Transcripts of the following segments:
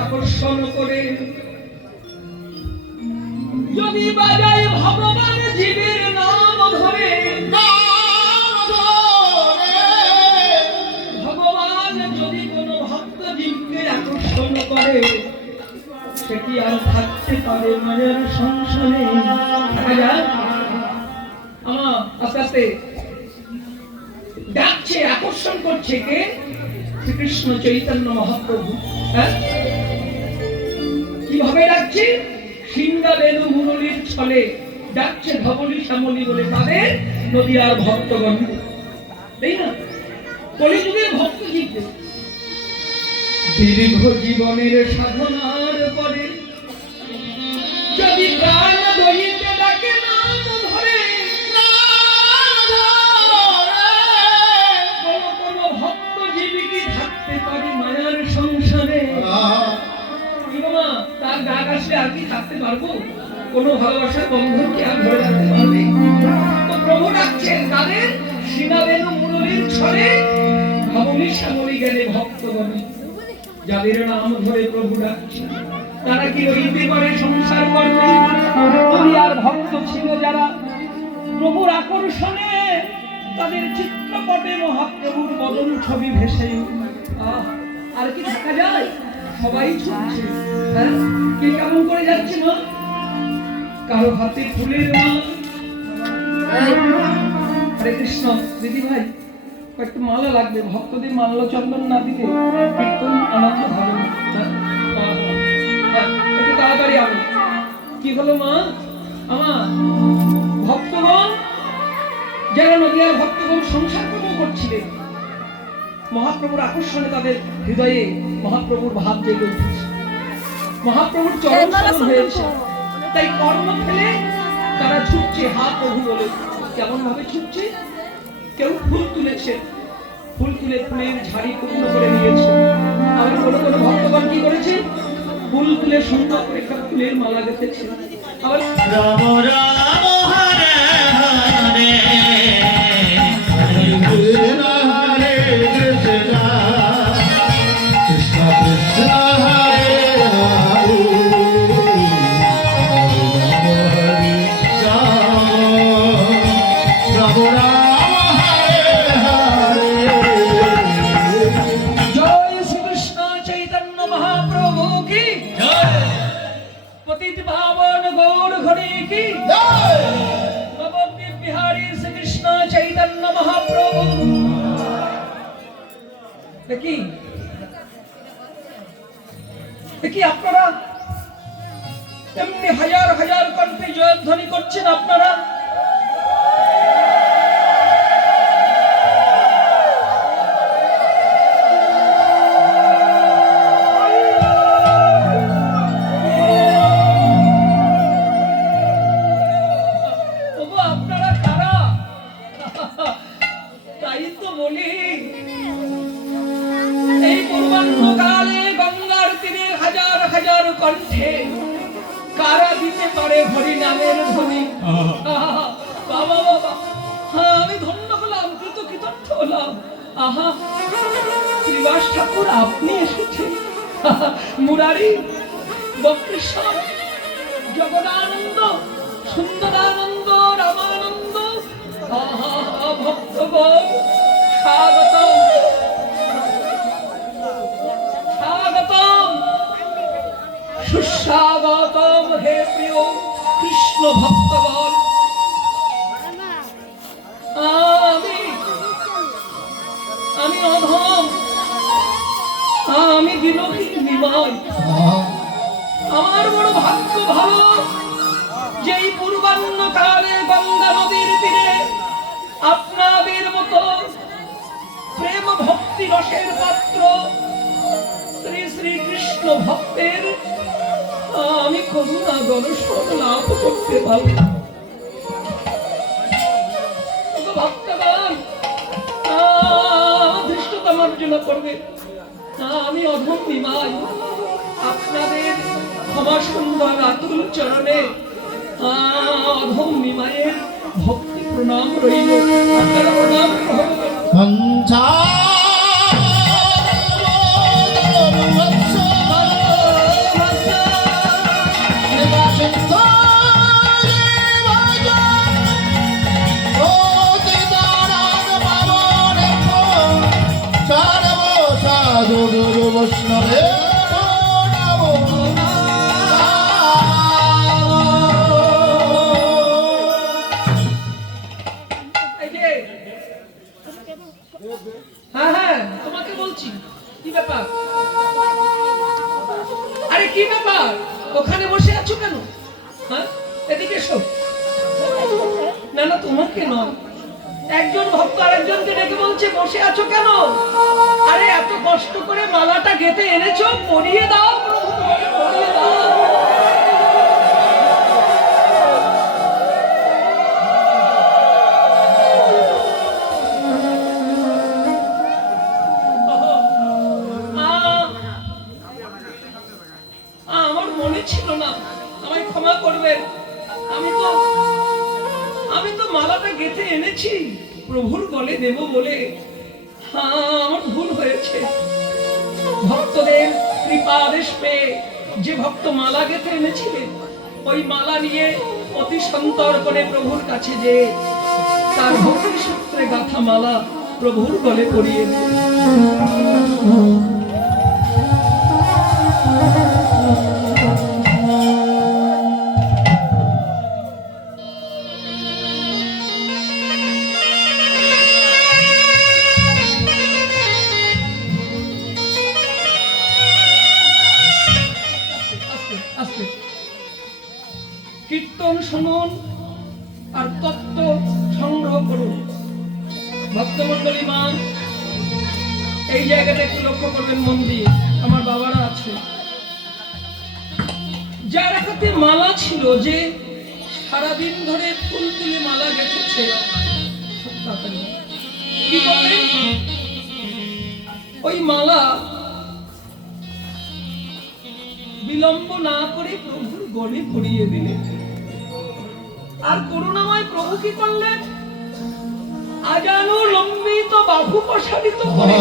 আকর্ষণ করে যদি বাজায় ভগবান জীবের নাম ধরে, ভগবান যদি কোনো ভক্ত জীবকে আকর্ষণ করে, সে কি আর থাকতে পারে মায়ের সংসারে? দেখা যায় আমার আস্তে আস্তে ডাকছে, আকর্ষণ করছে কে? শ্রীকৃষ্ণ চৈতন্য মহাপ্রভু। কিভাবে ডাকছে? সিংহা বেনু মুরলীর ছলে ডাকছে ধবলি শ্যামলী বলে তাদের নদিয়ার ভক্তগণ, তাই না? কলিযুগের ভক্ত জীবদের দীর্ঘ জীবনের সাধনার পরে যদি প্রাণ দইতে ডাকে নাম ধরে, কোন ভক্ত জীবী কি থাকতে পারে মায়ার সংসারে? তার ডাক আসলে আর কি থাকতে পারবো? কোন ভালোবাসার বন্ধন কি আর ধরে রাখতে পারবে? তো প্রভু ডাকছেন তাদের সিনাবেনু মুরলীর ছলে ধবলি শ্যামলী গেলে ভক্তগণে, যাদের নাম ধরে প্রভু ডাকছে তারা কি রইতে পারে সংসার করবে? আর ভক্ত ছিল যারা প্রভুর আকর্ষণে তাদের চিত্রপটে মহাপ্রভুর বদন ছবি ভেসে, আর কি দেখা যায়? সবাই ছুটছে। কে কেমন করে যাচ্ছে না? কারো হাতে ফুলের মালা। হরে কৃষ্ণ দিদি ভাই, একটু মালা লাগবে, ভক্তদের মাল্য চন্দন না দিলে কীর্তন আনন্দ হবে না। একটু তাড়াতাড়ি আনো। কি হলো মা? আমার ভক্তগণ যারা নদিয়ার ভক্তগণ সংসার কর্ম করছিলেন, মহাপ্রভুর আকর্ষণে তাদের হৃদয়ে মহাপ্রভুর ভাব জেগে উঠেছে, মহাপ্রভুর চরণ স্মরণ হয়েছে, তাই কর্ম ফেলে তারা ছুটছে হা প্রভু বলে। কেমন ভাবে ছুটছে? কেউ ফুল তুলেছে, ফুল তুলে ফুলের ঝাড়ি পূর্ণ করে নিয়েছে। আবার কোনো কোনো ভক্তগণ কি করেছে? ফুল তুলে সুন্দর করে একটা ফুলের মালা গেঁথেছে। আবার রাম রাম হরে হরে হরে কৃষ্ণ হরে কৃষ্ণ কৃষ্ণ কৃষ্ণ হরে হরে রাম রাম হরে হরে। জয় শ্রীকৃষ্ণ চৈতন্য মহাপ্রভু কি জয়, পতিত পাবন গৌর হরি কি জয়, নবদ্বীপ বিহারী শ্রীকৃষ্ণ চৈতন্য মহাপ্রভু। দেখি দেখি আপনারা এমনি হাজার হাজার কণ্ঠে জয়ধ্বনি করছেন আপনারা। আপনারা কারা? তাই তো বলি, এই পূর্বাহ্নকালে গঙ্গার তীরে হাজার হাজার কণ্ঠে কারা দিতে পারে হরি নামের ধ্বনি? বাবা বাবা, আমি ধন্য হলাম, কৃতজ্ঞ হলাম। আহা, শ্রীবাস ঠাকুর আপনি এসেছেন, মুরারি, বক্রেশ্বর, জগদানন্দ, সুন্দরানন্দ, রামানন্দ, আহা ভক্তগণ স্বাগতম স্বাগতম সুস্বাগতম হে প্রিয় কৃষ্ণ ভক্তগণ। আমি অধম, আমি বিনহীন বিময়। আমার বড় ভাগ্য ভালো যে এই পূর্বাহ্নকালে গঙ্গা নদীর তীরে আপনাদের মতো প্রেম ভক্তি রসের পাত্র শ্রী শ্রী কৃষ্ণ ভক্তের আমি করুণা দর্শন লাভ করতে পারি। ভক্তগণ ধৃষ্টতা মার্জনা করবে, আমি অধম বিমাই, আপনাদের ক্ষমা সুন্দর আতুল চরণে অধম বিমায়ের ভক্তি প্রণাম রইল। আপনারা প্রণাম করবেন। বৈষ্ণবে হ্যাঁ হ্যাঁ তোমাকে বলছি কি ব্যাপার আরে কি ব্যাপার ওখানে বসে আছো কেন হ্যাঁ এদিকে এসো না না তোমাকে নয় একজন ভক্ত আরেকজনকে ডেকে বলছে বসে আছো কেন আরে এত কষ্ট করে মালাটা গেঁথে এনেছো পরিয়ে দাও প্রভু পরিয়ে দাও আমার মনে ছিল না আমায় ক্ষমা করবেন আমি তো মালাটা গেঁথে এনেছি প্রভুর গলে দেব বলে হ্যাঁ আমার ভুল হয়েছে ভক্তদের কৃপা আদেশ পেয়ে যে ভক্ত মালা গেঁথে এনেছিলেন ওই মালা নিয়ে অতি সন্তর্পণে প্রভুর কাছে যে তার ভক্তি সূত্রে গাঁথা মালা প্রভুর গলে পরিয়ে দিলেন কীর্তন শুনুন আর তত্ত্ব সংগ্রহ করুন ভক্তমণ্ডলী মা এই জায়গাটা একটু লক্ষ্য করবেন মন দিয়ে আমার বাবারা আছে যার হাতে মালা ছিল যে সারাদিন ধরে ফুল তুলে মালা গেঁথেছে কি করলেন ওই মালা বিলম্ব না করে প্রভুর গলে পরিয়ে দিলেন আর করুণাময় প্রভু কি করলেন আজানো লম্বিত বাহু প্রসারিত করে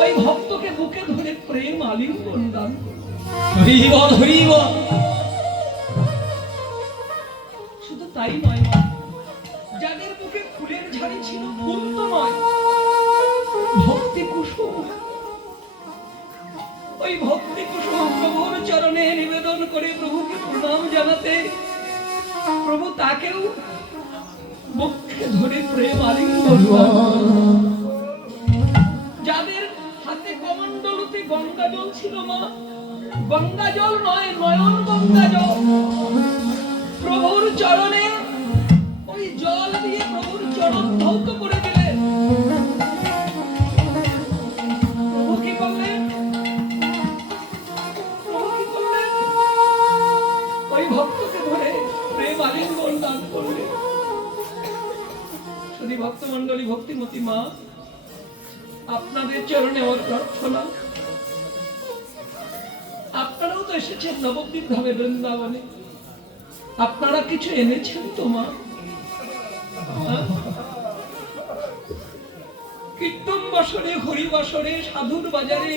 ওই ভক্তকে বুকে ধরে প্রেম আলিঙ্গন দান করলেন শুধু তাই নয় যাদের বুকে ফুলের ঝাড়ি ছিল ফুল তো নয় ভক্তি কুসুম ওই ভক্তি কুসুম প্রভুর চরণে নিবেদন করে প্রভুকে প্রণাম জানাতে প্রভু তাকেও বুকে ধরে প্রেম আলিঙ্গন যাদের হাতে কমণ্ডলুতে গঙ্গা জল ছিল মা গঙ্গা জল নয় নয়ন গঙ্গা জল প্রভুর চরণে ওই জল দিয়ে প্রভুর চরণ ধৌত করে দিলেন প্রভু কি করলেন ওই ভক্তকে ধরে প্রেম আলিঙ্গন দান করলেন শুধু ভক্তমণ্ডলী ভক্তিমতী মা আপনাদের চরণে আমার প্রার্থনা আপনারাও তো এসেছেন নবদ্বীপ ধামে বৃন্দাবনে আপনারা কিছু এনেছেন তো মা কীর্তন বসরে হরি বসরে সাধুর বাজারে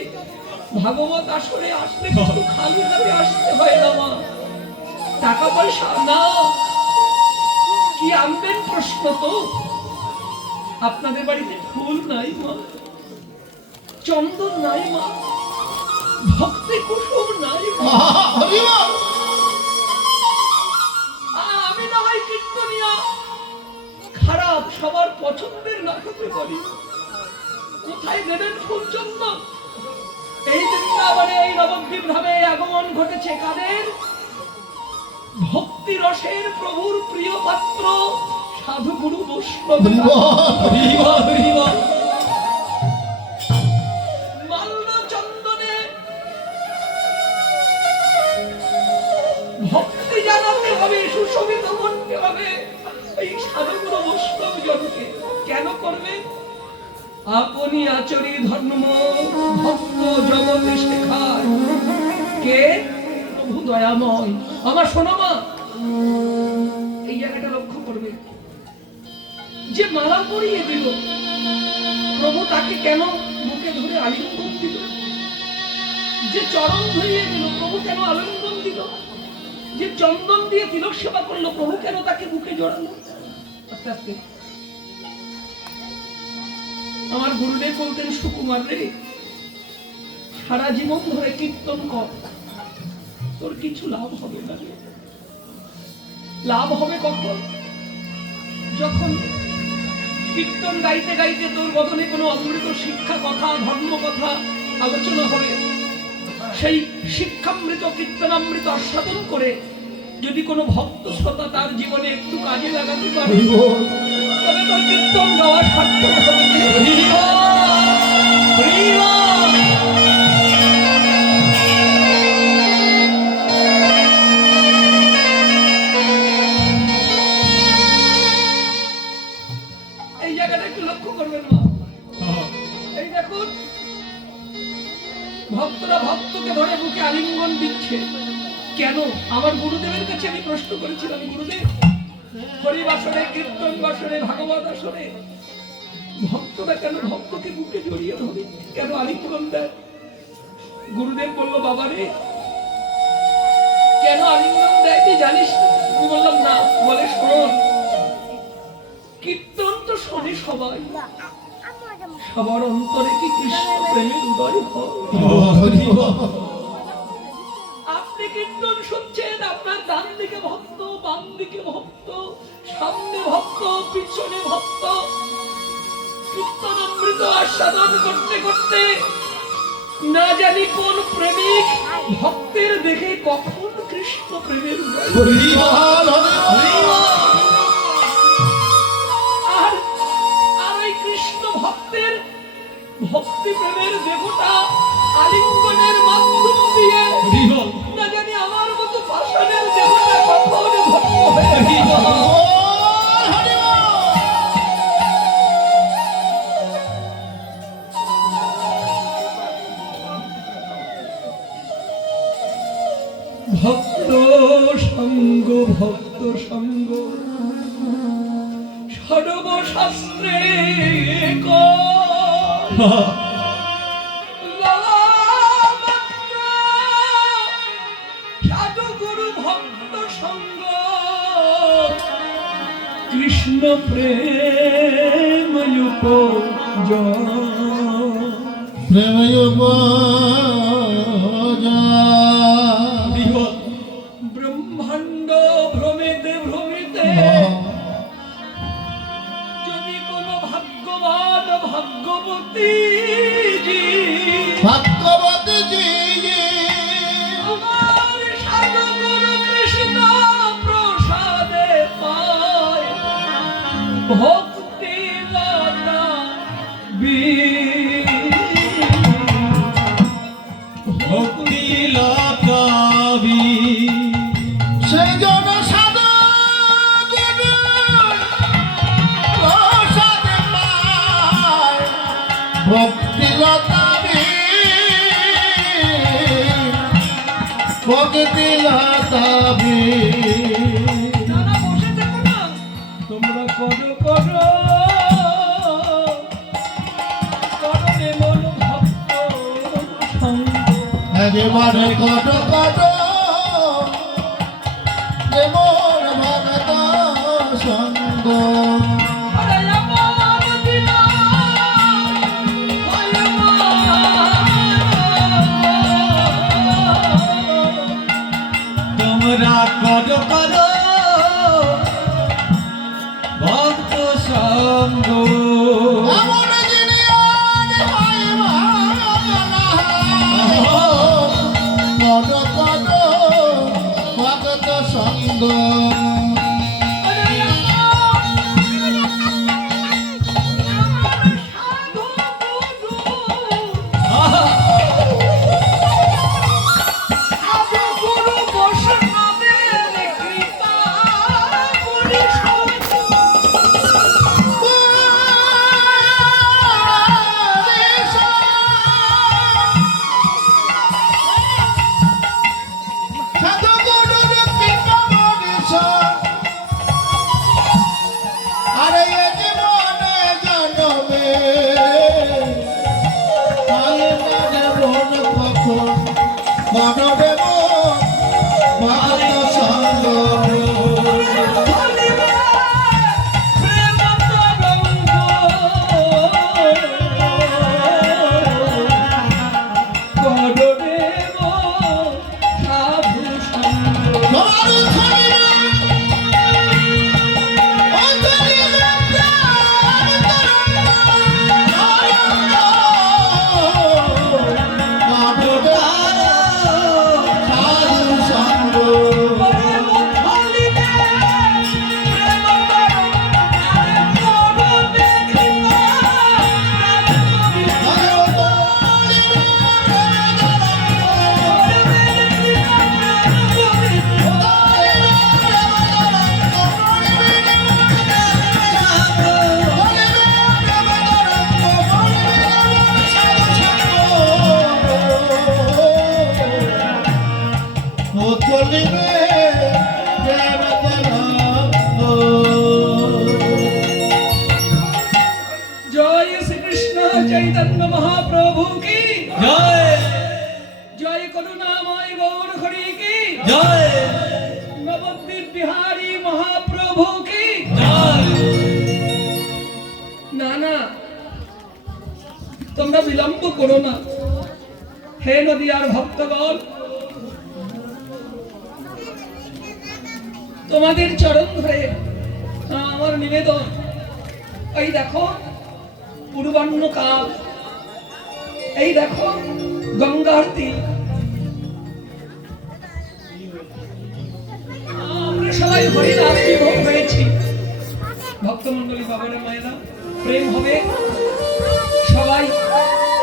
ভাগবত আসরে আসলে কিন্তু খালি হাতে আসতে হয় না মা টাকা পয়সা না কি আনবেন প্রশ্ন তো আপনাদের বাড়িতে ফুল নাই মা চন্দন নাই মা ভক্তি কুসুম নাই মা আমি না হয় কীর্তনিয়া খারাপ সবার পছন্দের না হতে পারি কোথায় দেবেন ফুল চন্দন এই বৃন্দাবনে এই নবদ্বীপ ধামে আগমন ঘটেছে কাদের ভক্তি রসের প্রভুর প্রিয় পাত্র সাধু গুরু বৈষ্ণব মাল্য চন্দনে ভক্তি জানাতে হবে সুশোভিত করতে হবে এই সাধু গুরু বৈষ্ণব জনকে কেন করবে আপনি আচরি ধর্ম ভক্ত জগতে শেখায় কে প্রভু দয়াময় আমার শোনো মা এই জায়গাটা লক্ষ্য করবে যে মালা পরিয়ে দিল প্রভু তাকে কেন বুকে ধরে আলিঙ্গন দিল যে চরণ ধরিয়ে দিল প্রভু কেন আলিঙ্গন দিল যে চন্দন দিয়ে তিলক সেবা করলো প্রভু কেন তাকে বুকে জড়ালো আস্তে আস্তে আমার গুরুদেব বলতেন সুকুমার রে সারা জীবন ধরে কীর্তন কর, তোর কিছু লাভ হবে না। লাভ হবে কখন? যখন কীর্তন গাইতে গাইতে তোর বদলে কোনো অমৃত শিক্ষা কথা, ধর্ম কথা আলোচনা হবে। সেই শিক্ষামৃত কীর্তনামৃত আস্বাদন করে যদি কোনো ভক্ত শ্রোতা তার জীবনে একটু কাজে লাগাতে পারে, তবে তোর কীর্তন গাওয়া সার্থক হবে। এই জায়গাটা একটু লক্ষ্য করবেন মা। এই দেখুন, ভক্তরা ভক্তকে ধরে বুকে আলিঙ্গন দিচ্ছে কেন? আমার গুরুদেবের কাছে আমি প্রশ্ন করেছিলাম, গুরুদেব, হরিবাসরে, কীর্তন বাসরে, ভাগবত আসরে ভক্তরা কেন ভক্তকে বুকে জড়িয়ে ধরে, কেন আলিঙ্গন দেয়? গুরুদেব বলল, বাবা রে, কেন আলিঙ্গন দেয় তুই জানিস? আমি বললাম না। বলে, শোন, কীর্তন তো শোনে সবাই, সবার অন্তরে কি কৃষ্ণ প্রেমের উদয় হয়? আপনি কীর্তন শুনছেন, আপনার ডান দিকে ভক্ত, বাম দিকে ভক্ত, সামনে ভক্ত, পিছনে ভক্ত। কীর্তন অমৃত আস্বাদন করতে করতে না জানি কোন প্রেমিক ভক্তের দেখে কখন কৃষ্ণ প্রেমের উদয়। আর ওই কৃষ্ণ ভক্তের ভক্তি প্রেমের দেবতা আলিঙ্গনের মাধ্যম দিয়ে না জানি আমার মতো পাষাণের দেবতা কখন ভক্ত হয়ে গেল। ভক্ত সঙ্গ, ভক্ত সঙ্গ সর্বশাস্ত্রে সাধু গুরু ভক্ত সঙ্গ, কৃষ্ণ প্রেম ব্রহ্মাণ্ড ভ্রমিতে ভ্রমিতে যদি কোন ভাগ্যবান ভাগ্যবতী আমার সাধু গুরু কৃষ্ণ প্রসাদে পায় ভক্তি লতা ভক্তি লতা সেই জন সাধু প্রসাদে পায় ভক্তি লতা ভক্তি লতা। যারা বসে থাকো না, তোমরা করো করো করো মন ভক্ত সঙ্গ। একেবারে কত কত দেবর ভগত সঙ্গ। আরে আমার দিনা হয় তোমরা কত কত ভক্ত সঙ্গ। আমার দিনিয়ার হয় কত কত চৈতন্য মহাপ্রভু কি জয় জয় করুণাময় গৌর হরি কি জয় নবদ্বীপ বিহারী মহাপ্রভু কি জয় না না তোমরা বিলম্ব করো না হে নদিয়ার ভক্তগণ তোমাদের চরণ ধরে আমার নিবেদন এই দেখো পূর্বাহ্ন কাল এই দেখো গঙ্গা আরতি আমরা সবাই হরিনামে বিভোর হয়েছি ভক্তমণ্ডলী বাবারা মায়েরা প্রেম হবে সবাই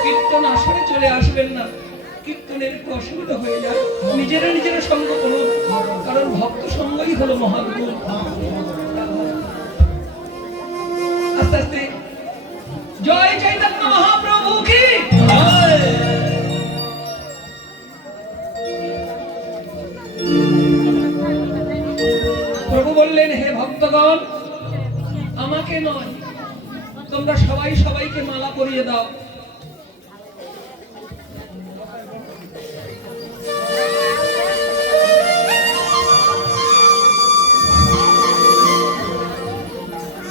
কীর্তন আসরে চলে আসবেন না কীর্তনের একটু অসুবিধা হয়ে যায় নিজেরা নিজেরা সঙ্গ করুন কারণ ভক্ত সঙ্গই হলো মহাগুরু আস্তে আস্তে জয় চৈতন্য মহাপ্রভু কি জয় প্রভু বললেন হে ভক্তগণ আমাকে নয় তোমরা সবাই সবাইকে মালা পরিয়ে দাও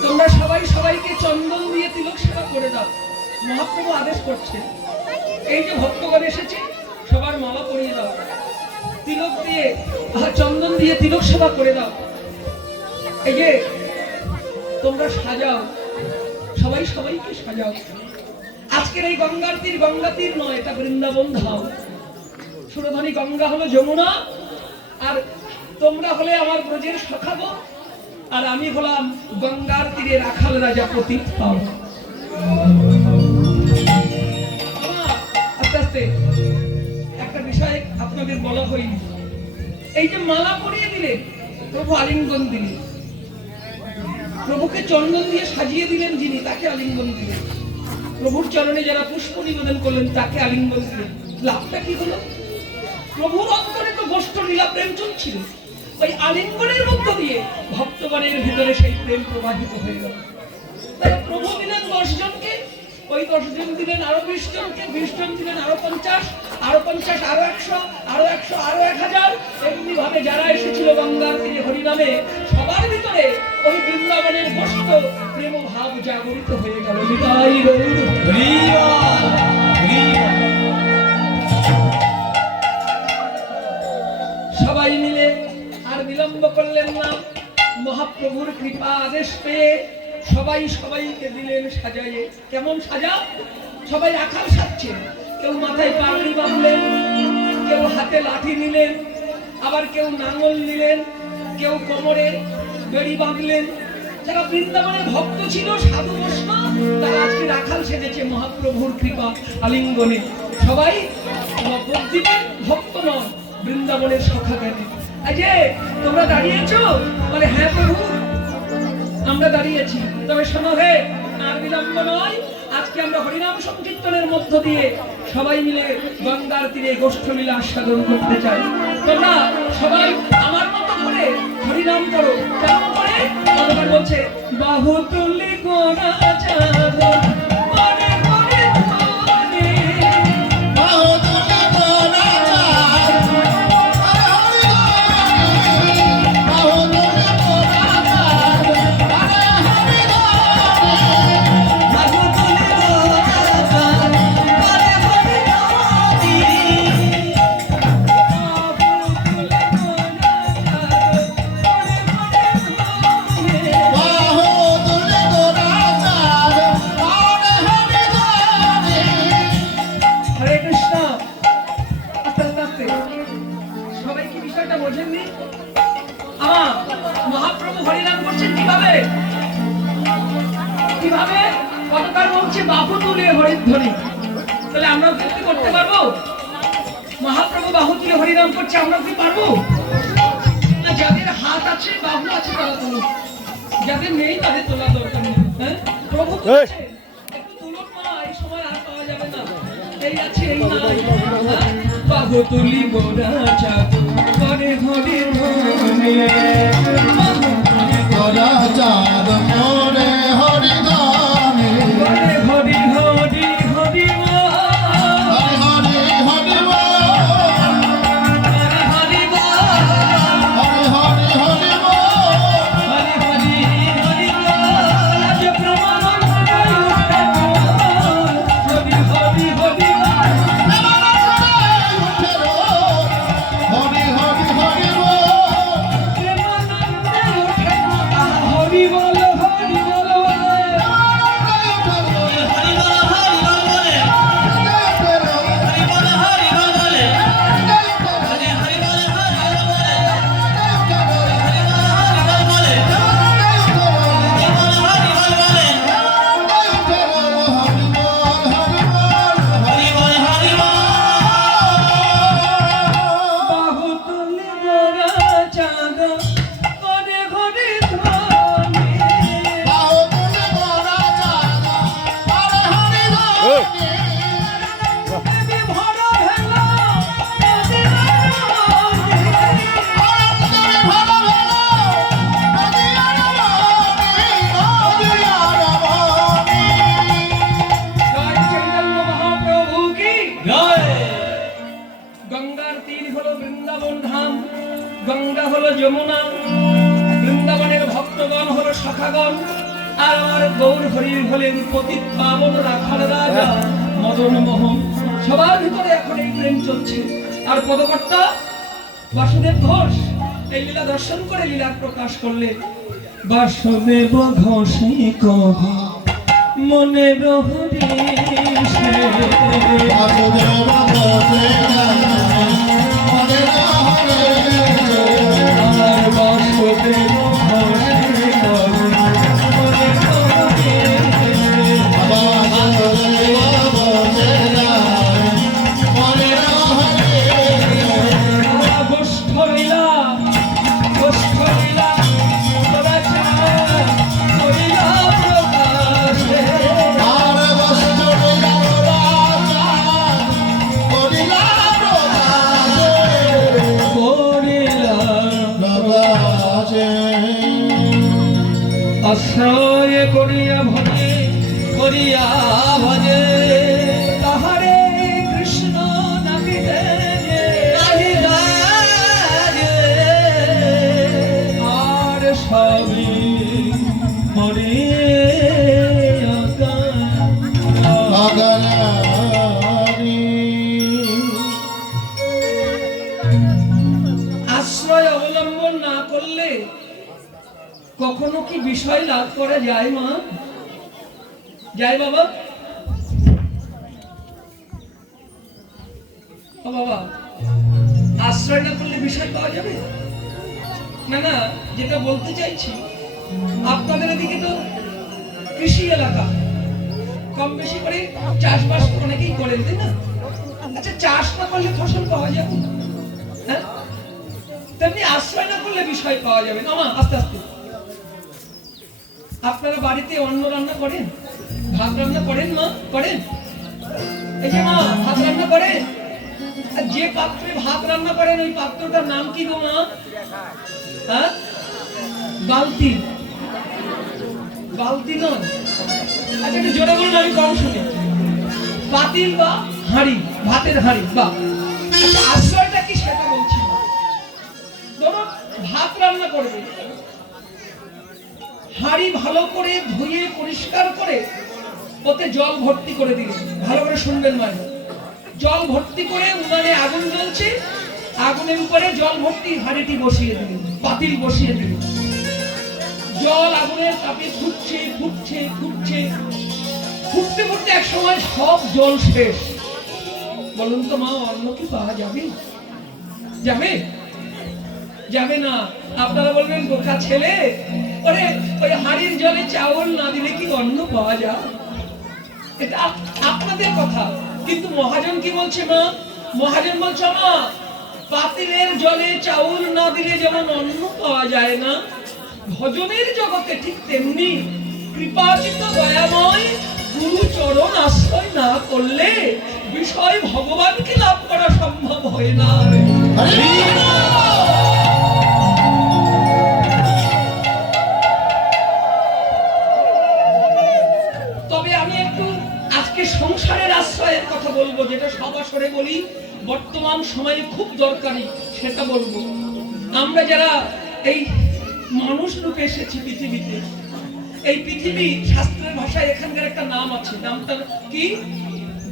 তোমরা সবাই সবাইকে চন্দন দিয়ে তিলক সেবা করে দাও মহাপ্রভু আদেশ করছে এই যে ভক্তগণ এসেছে সবার মালা পরিয়ে দাও তিলক দিয়ে চন্দন দিয়ে তিলক সেবা করে দাও এই যে তোমরা সাজাও সবাই সবাইকে সাজাও আজকের এই গঙ্গার তীর নয় এটা বৃন্দাবন ধাম সুরধনী গঙ্গা হলো যমুনা আর তোমরা হলে আমার ব্রজের সখাবো আর আমি হলাম গঙ্গার তীরে রাখাল রাজা পতিত পাও আস্তে আস্তে একটা বিষয় আপনাদের বলা হয়নি এই যে মালা পরিয়ে দিলে প্রভু আলিঙ্গন দিলেন প্রভুকে চন্দন দিয়ে সাজিয়ে দিলেন যিনি তাকে আলিঙ্গন দিলেন প্রভুর চরণে যারা পুষ্প নিবেদন করলেন তাকে আলিঙ্গন দিলেন লাভটা কি হলো প্রভুর অন্তরে তো গোষ্ঠ লীলা প্রেম চলছিল ওই আলিঙ্গনের মধ্য দিয়ে ভক্তগণের ভিতরে সেই প্রেম প্রবাহিত হয়ে গেল তাই প্রভু দিলেন 10 জনকে ওই 10 জন দিলেন আরো 20 জনকে 20 জন দিলেন আরো 50 আরো 50 আরো 100 আরো 100 আরো 1000 এমনি ভাবে যারা এসেছিল গঙ্গার তীরে হরিনামে সবার ভিতরে ওই বৃন্দাবনের গোষ্ঠ প্রেম ভাব জাগরিত হয়ে গেল নিতাই গৌর হরিবল হরিবল সবাই মিলে আর বিলম্ব করলেন না মহাপ্রভুর কৃপা আদেশ পেয়ে সবাই সবাইকে দিলেন সাজাইয়ে কেমন সাজা সবাই রাখাল সাজছেন কেউ মাথায় পাগড়ি বাঁধলেন কেউ হাতে লাঠি নিলেন আবার কেউ নাঙল নিলেন কেউ কোমরে বেড়ি বাঁধলেন যারা বৃন্দাবনের ভক্ত ছিল সাধু বৈষ্ণব তারা আজকে রাখাল সেজেছে মহাপ্রভুর কৃপা আলিঙ্গনে সবাই নবদ্বীপের ভক্ত নয় বৃন্দাবনের সখা জ্ঞানী এই যে তোমরা দাঁড়িয়েছো বলে হ্যাঁ প্রভু আমরা দাঁড়িয়েছি তবে শোনো হে আর বিলম্ব নয় আজকে আমরা হরিনাম সংকীর্তনের মধ্য দিয়ে সবাই মিলে গঙ্গার তীরে গোষ্ঠ মিলে আস্বাদন করতে চাই তোমরা সবাই আমার মতো করে হরিনাম করো কেমন করে ভগবান বলছে বাহু তুলি গোনা চাঁদ মনে মনে ধরে হরে কৃষ্ণ আস্তে আস্তে আস্তে সবাই কি বিষয়টা বোঝেননি মহাপ্রভু হরিনাম করছেন কিভাবে কিভাবে কতকার বলছে বাহু তুলে হরিধ্বনি তাহলে আমরাও কি করতে পারবো মহাপ্রভু বাহু তুলে হরিনাম করছে আমরাও কি পারবো না যাদের হাত আছে বাহু আছে তারা তুলুন যাদের নেই তাদের তোলা দরকার নেই হ্যাঁ প্রভু তুলছে একটু তুলুন মা এই সময় আর পাওয়া যাবে না এই আছে এই নাই বাহু তুলি গোরা চাঁদ করে হরি ধনে বাহু তুলি চাঁদ মনে হরিদানে করে হরি হরি গঙ্গা হলো যমুনা, বৃন্দাবনের ভক্তগণ হলো সখাগণ, আর আমার গৌর হরি হলেন পতিত পাবন রাখাল রাজা মদন মোহন। সবার ভিতরে এখন এই প্রেম চলছে। আর পদকর্তা বাসুদেব ঘোষ এই লীলা দর্শন করে লীলার প্রকাশ করলেন। বাসুদেব ঘোষে কবি মনে রহরিষে, বাসুদেব ঘোষে মনে রহরিষে, আর বাসুদেব ঘোষে কবি মনে রহরিষে, বাসুদেব ঘোষে মনে রহরিষে, গোষ্ঠ লীলা রচনা করিলা প্রকাশে, আর বস্তু রাজা করিলা প্রকাশে, করিলা প্রকাশে। আশ্রয় করিয়া ভজে তাহারে কৃষ্ণ নামিতে আর সবই মরে আশ্রয় অবলম্বন না করলে কখনো কি বিষয় লাভ করা যায় মা? যায় বাবা? ও বাবা, আশ্রয় না করলে বিষয় পাওয়া যাবে না? না, যেটা বলতে চাইছি, আপনাদের এদিকে তো কৃষি এলাকা, কম বেশি করে চাষবাস অনেকেই করেন, তাই না? আচ্ছা, চাষ না করলে ফসল পাওয়া যাবে? হ্যাঁ, তেমনি আশ্রয় না করলে বিষয় পাওয়া যাবে না। মা, আস্তে আস্তে। আপনারা বাড়িতে অন্ন রান্না করেন, ভাত রান্না করেন মা? করেন? এই যে মা, ভাত রান্না করেন? আর যে পাত্রে ভাত রান্না করেন ওই পাত্রটার নাম কি গো মা? হ্যাঁ, বালতি। বালতি নয়? আচ্ছা, একটু জোরে বলুন, আমি কম শুনি। পাতিল বা হাঁড়ি, ভাতের হাঁড়ি। বা আশ্রয়টা কি সেটা বলছি। ধরো ভাত রান্না করবে, হাঁড়ি ভালো করে ধুয়ে পরিষ্কার করে ওতে জল ভর্তি করে দিলেন। ভালো করে শুনবেন মায়ের, জল ভর্তি করে উনানে আগুন জ্বলছে, আগুনের উপরে জল ভর্তি হাঁড়িটি বসিয়ে দিলেন, পাতিল বসিয়ে দিলেন। জল আগুনের তাপে ফুটছে ফুটছে ফুটছে, ফুটতে ফুটতে এক সময় সব জল শেষ। বলুন তো মা, অন্ন কি পাওয়া যাবে? যাবে? যাবে না। আপনারা বলবেন, বোকা ছেলে, ওরে ওই হাঁড়ির জলে চাউল না দিলে কি অন্ন পাওয়া যায়? এটা আপনাদের কথা, কিন্তু মহাজন কি বলছে মা? মহাজন বলছে, মা, পাতিলের জলে চাউল না দিলে যেমন অন্ন পাওয়া যায় না, ভজনের জগতে ঠিক তেমনি কৃপাচিত দয়াময় গুরু চরণ আশ্রয় না করলে বিষয় ভগবানকে লাভ করা সম্ভব হয় না। তবে আমি একটু আজকে সংসারের আশ্রয়ের কথা বলবো, যেটা সবাসরে বলি, বর্তমান সময়ে খুব দরকারি, সেটা বলবো। আমরা যারা এই মানুষ রূপে এসেছি পৃথিবীতে, এই পৃথিবী শাস্ত্রের ভাষায় এখানকার একটা নাম আছে, নামটা কি?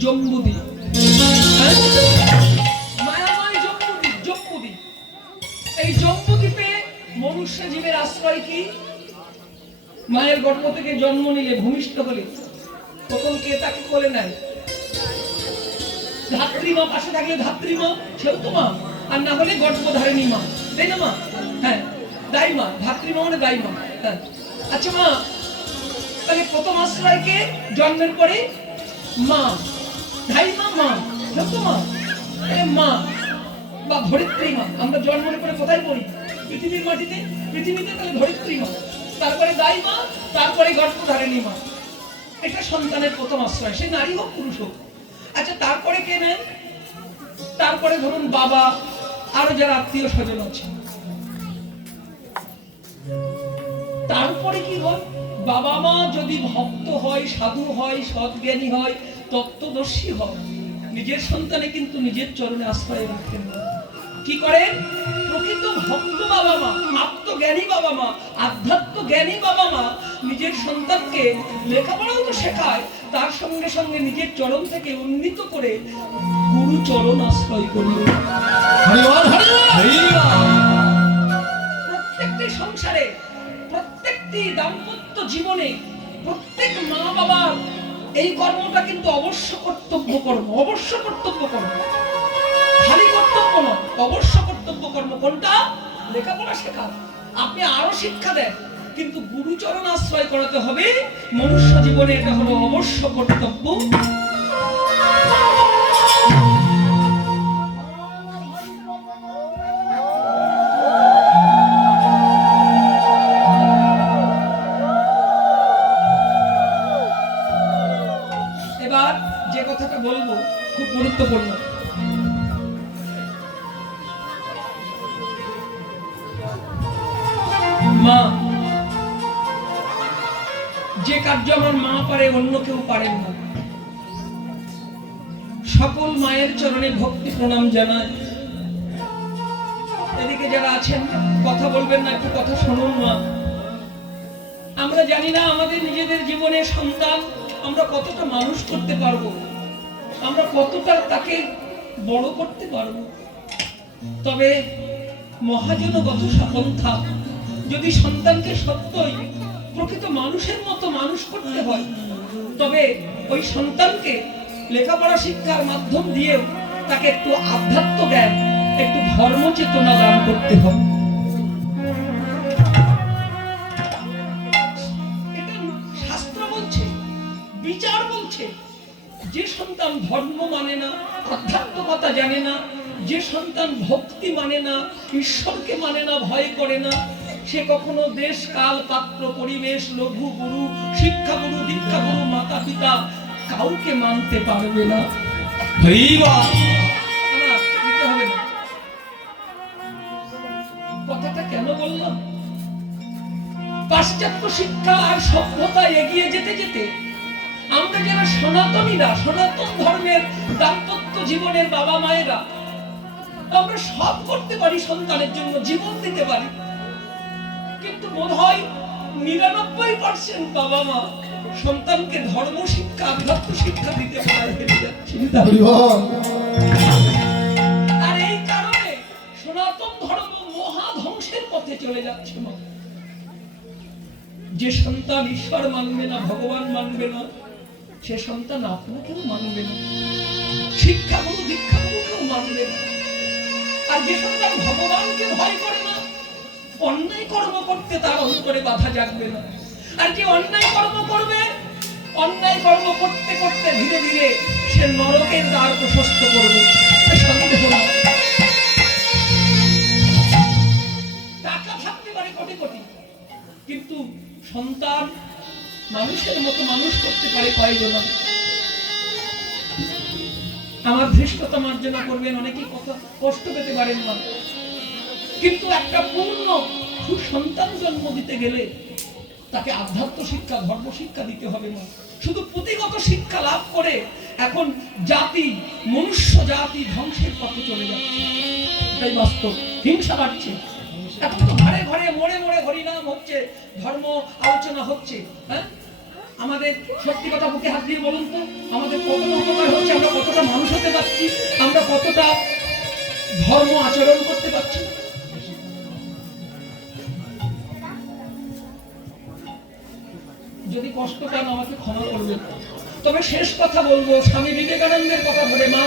জম্বুদ্বীপ। মায়াময় জম্বুদ্বীপ, জম্বুদ্বীপ। এই জম্বুদ্বীপে মনুষ্য জীবের আশ্রয় কি? মায়ের গর্ভ থেকে জন্ম নিলে, ভূমিষ্ঠ হলে প্রথম কে তাকে কোলে নেয়? ধাত্রীমা। পাশে থাকলে ধাত্রীমা, সেও তো মা। আর না হলে গর্ভধারিণী মা, তাই না মা? হ্যাঁ, দাই মা। ধাত্রীমা মানে দাই মা। হ্যাঁ, আচ্ছা মা, তাহলে প্রথম আশ্রয় কে? জন্মের পরে মা। ধাই মা, মা, সেও তো মা। মা বা ধরিত্রী মা। আমরা জন্মের পরে কোথায় পড়ি? পৃথিবীর মাটিতে, পৃথিবীতে। তাহলে ধরিত্রী মা, তারপরে দাই মা, তারপরে গর্ভধারিণী মা। এটা সন্তানের প্রথম আশ্রয়, সে নারী হোক পুরুষ হোক। আচ্ছা, তারপরে কে নেন? তারপরে ধরুন বাবা, আরো যারা আত্মীয় স্বজন আছে। তারপরে কি হয়? বাবা মা যদি ভক্ত হয়, সাধু হয়, সৎজ্ঞানী হয়, তত্ত্বদর্শী হয়, নিজের সন্তানে কিন্তু নিজের চরণে আশ্রয় রাখেন। কি করেন? প্রকৃত ভক্ত বাবা মা, আত্মজ্ঞানী বাবা মা, আধ্যাত্ম জ্ঞানী বাবা মা নিজের সন্তানকে লেখাপড়াও তো শেখায়, তার সঙ্গে সঙ্গে নিজের চরণ থেকে উন্নীত করে গুরু চরণ আশ্রয় করিল। হরি বল, হরি বল। হরি বল। প্রত্যেকটি সংসারে, প্রত্যেকটি দাম্পত্য জীবনে প্রত্যেক মা বাবার এই কর্মটা কিন্তু অবশ্য কর্তব্য কর্ম, অবশ্য কর্তব্য কর্ম, খালি কর্তব্য নয়, অবশ্য কর্তব্য কর্ম। কোনটা? লেখাপড়া শেখা। আপনি আরো শিক্ষা দেন, কিন্তু গুরুচরণ আশ্রয় করাতে হবে। মনুষ্য জীবনে এটা হলো অবশ্য কর্তব্য। এবার যে কথাটা বলবো খুব গুরুত্বপূর্ণ। মা, যে কার্য আমার মা পারে অন্য কেউ পারেন না। সকল মায়ের চরণে ভক্তি প্রণাম জানায়। এদিকে যারা আছেন কথা বলবেন না, একটু কথা শুনুন। মা, আমরা জানি না আমাদের নিজেদের জীবনে সন্তান আমরা কতটা মানুষ করতে পারবো, আমরা কতটা তাকে বড় করতে পারবো। তবে মহাজনগত পন্থা, যদি সন্তানকে সত্যই প্রকৃত মানুষের মতো মানুষ করতে হয়, তবে ওই সন্তানকে লেখাপড়া শিক্ষার মাধ্যম দিয়েও তাকে একটু আধ্যাত্ম জ্ঞান, একটু ধর্ম চেতনা দান করতে হবে। এটা শাস্ত্র বলছে, বিচার বলছে, যে সন্তান ধর্ম মানে না, আধ্যাত্মিকতা জানে না, যে সন্তান ভক্তি মানে না, ঈশ্বরকে মানে না, ভয় করে না, সে কখনো দেশ কাল পাত্র পরিবেশ লঘু গুরু শিক্ষা গুরু দীক্ষা গুরু মাতা পিতা কাউকে মানতে পারবে না। হরি বল। না, দিতে হবে না। কথাটা কেন বললাম? পাশ্চাত্য শিক্ষা আর সভ্যতা এগিয়ে যেতে যেতে আমরা যারা সনাতনীরা, সনাতন ধর্মের দাম্পত্য জীবনের বাবা মায়েরা, আমরা সব করতে পারি, সন্তানের জন্য জীবন দিতে পারি, কিন্তু বোধ হয় ৯৯% বাবা মা সন্তানকে ধর্ম শিক্ষা, আধ্যাত্ম শিক্ষা দিতে পারে যাচ্ছে। হরি বল। আর এই কারণে সনাতন ধর্ম মহা ধ্বংসের পথে চলে যাচ্ছে। মা, যে সন্তান ঈশ্বর মানবে না, ভগবান মানবে না, সে সন্তান আপনাকেও মানবে না, শিক্ষা গুরু দীক্ষা গুরুকেও মানবে না। আর যে সন্তান ভগবানকে ভয় করে না, অন্যায় কর্ম করতে তার অন্তরে বাধা জাগবে না। আর যে অন্যায় কর্ম করবে, অন্যায় কর্ম করতে করতে ধীরে ধীরে সে নরকের দ্বার প্রশস্ত করবে, সন্দেহ না। টাকা থাকতে পারে কোটি কোটি, কিন্তু সন্তান মানুষের মতো মানুষ করতে পারে কয়জন? আমার ধৃষ্টতা মার্জনা করবেন, অনেকেই কথা কষ্ট পেতে পারেন না, কিন্তু একটা পূর্ণ সুসন্তান জন্ম দিতে গেলে তাকে আধ্যাত্ম শিক্ষা, ধর্ম শিক্ষা দিতে হবে না। শুধু পুঁথিগত শিক্ষা লাভ করে এখন জাতি, মনুষ্য জাতি ধ্বংসের পথে চলে যাচ্ছে। এটাই বাস্তব। হিংসা বাড়ছে। এখন তো ঘরে ঘরে মোড়ে মোড়ে হরিনাম হচ্ছে, ধর্ম আলোচনা হচ্ছে। হ্যাঁ, আমাদের সত্যি কথা বুকে হাত দিয়ে বলুন তো, আমাদের কতটা উপকার হচ্ছে, আমরা কতটা মানুষ হতে পারছি, আমরা কতটা ধর্ম আচরণ করতে পারছি। যদি কষ্ট পান আমাকে ক্ষমা করবেন। তবে শেষ কথা বলবো, স্বামী বিবেকানন্দের কথা ধরে। মা,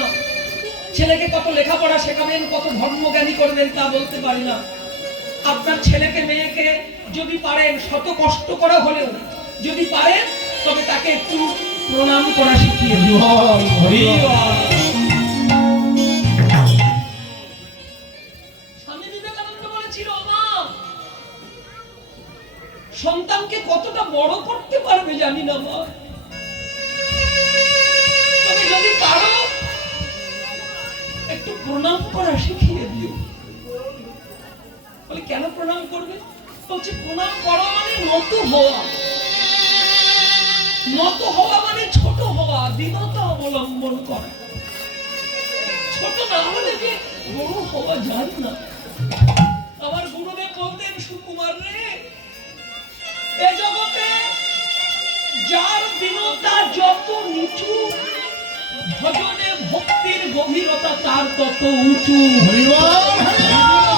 ছেলেকে কত লেখাপড়া শেখাবেন, কত ধর্মজ্ঞানী করবেন তা বলতে পারি না। আপনার ছেলেকে মেয়েকে যদি পারেন, শত কষ্ট করা হলেও যদি পারেন, তবে তাকে একটু প্রণাম করা শিখিয়ে দিন। হরি বল। স্বামী বিবেকানন্দ বলেছিল, মা, সন্তানকে কতটা বড় করতে পারবে জানি না মা, তবে যদি পারো একটু প্রণাম করা শিখিয়ে দিও। বলে কেন প্রণাম করবে? বলছে প্রণাম করা মানে নত হওয়া, নত হওয়া মানে ছোট হওয়া, দীনতা অবলম্বন করা। ছোট না হলে যে বড় হওয়া যায় না। আমার গুরুদেব বলতেন, সুকুমার রে, এ জগতে যার দীনতা যত নিচু, ভজনে ভক্তির গভীরতা তার তত উঁচু। হরিবল হরিবল।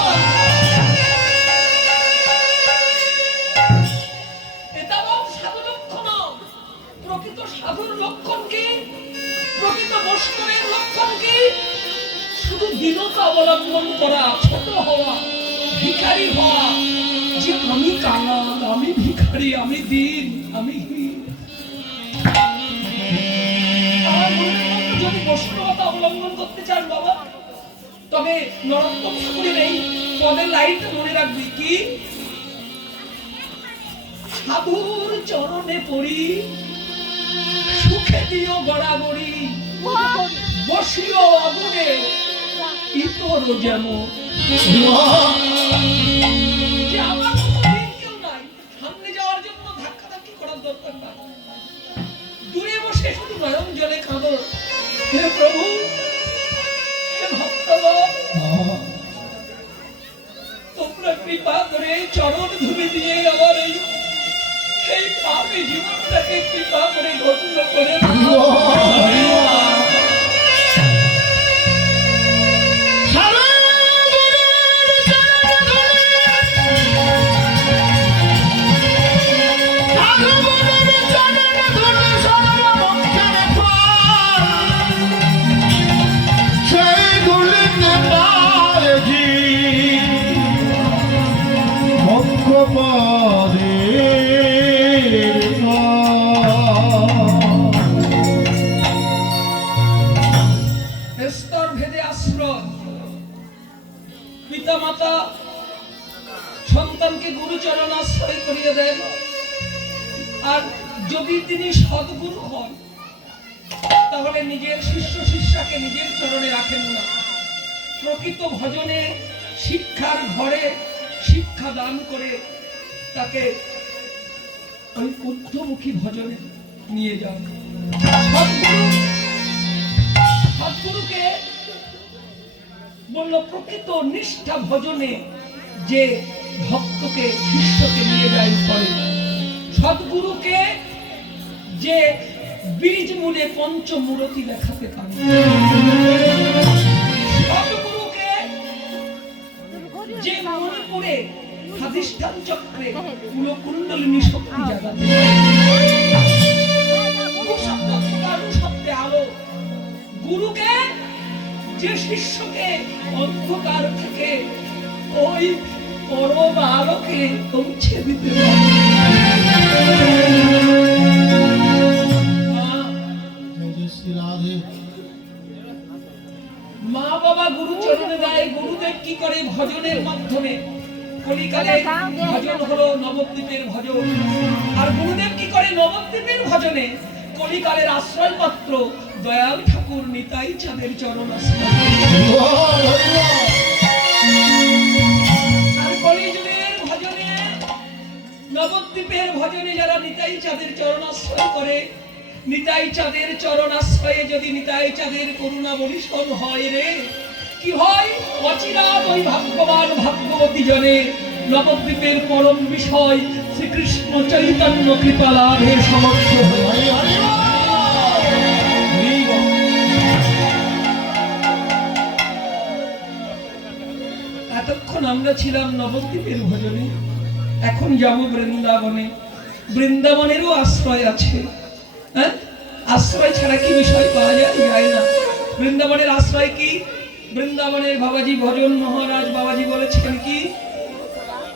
এটা বল সাধু লক্ষণ। প্রকৃত সাধুর লক্ষণ কি? প্রকৃত বৈষ্ণবের লক্ষণ কি? শুধু দীনতা অবলম্বন করা, ছোট হওয়া, ভিখারি হওয়া, যে আমি কাঙাল, আমি ভিখারি, আমি দীন, আমি হীন। আমার মনে হয় যদি বৈষ্ণবতা অবলম্বন করতে চান বাবা, তবে নরোত্তম ঠাকুরের এই পদের লাইনটা মনে রাখবি কি? সাধুর চরণে পড়ি, সুখে দিও গড়াগড়ি, বসিও অগুণে ইতর যেমন। যে আমার মতো দিন কেউ নাই, সামনে যাওয়ার জন্য ধাক্কাধাক্কি করার দরকার নাই। দূরে বসে শুধু নয়ন জলে কাঁদো, হে প্রভু, হে ভক্তগণ, তোমরা কৃপা করে চরণ ধুলি দিয়ে আমার এই পাপী জীবনটাকে কৃপা করে ধন্য করে দাও। স্তর ভেদে আশ্রয়। পিতা মাতা সন্তানকে গুরুচরণ আশ্রয় করিয়ে দেন, আর যদি তিনি সদ্গুরু হন তাহলে নিজের শিষ্য শিষ্যাকে নিজের চরণে রাখেন না। প্রকৃত ভজনে শিক্ষার ঘরে শিক্ষা দান করে তাকে ওই ঊর্ধ্বমুখী ভজনে নিয়ে যান। সদ্গুরুকে বলল প্রকৃত নিষ্ঠা ভজনে যে ভক্তকে শিষ্যকে নিয়ে যায় করে। সদ্গুরুকে যে বীজ মূলে পঞ্চমূরতি দেখাতে পারে। সদ্গুরুকে যে মণিপুরে স্বাধিষ্ঠান চক্রে কুলকুণ্ডলিনী শক্তি জাগাতে পারে। আলো গুরুকে যে শিষ্যকে অন্ধকার থেকে ওই পরম আলোকে পৌঁছে দিতে পারে। মা বাবা গুরু চরণে দেয়। গুরুদেব কি করে? ভজনের মাধ্যমে। কলিকালে ভজন হলো নবদ্বীপের ভজন, আর গুরুদেব কি করে? নবদ্বীপের ভজনে কলিকালের আশ্রয় পাত্র দয়াল ঠাকুর নিতাই চাঁদের চরণ আশ্রয়। আর কলিযুগের ভজনে, নবদ্বীপের ভজনে যারা নিতাই চাঁদের চরণ আশ্রয় করে, নিতাই চাঁদের চরণ আশ্রয়ে যদি নিতাই চাঁদের করুণা বরিশন হয় রে, কি হয়? অচিরাত ওই ভাগ্যবান ভাগ্যবতী জনে নবদ্বীপের পরম বিষয় শ্রীকৃষ্ণ চৈতন্য কৃপা লাভের সমর্থ হয়। এতক্ষণ আমরা ছিলাম নবদ্বীপের ভজনে, এখন যাব বৃন্দাবনে। বৃন্দাবনেরও আশ্রয় আছে। হ্যাঁ, আশ্রয় ছাড়া কি বিষয় পাওয়া যায় না। বৃন্দাবনের আশ্রয় কি? বৃন্দাবনের বাবাজি ভজন মহারাজ বাবাজি বলেছেন কি?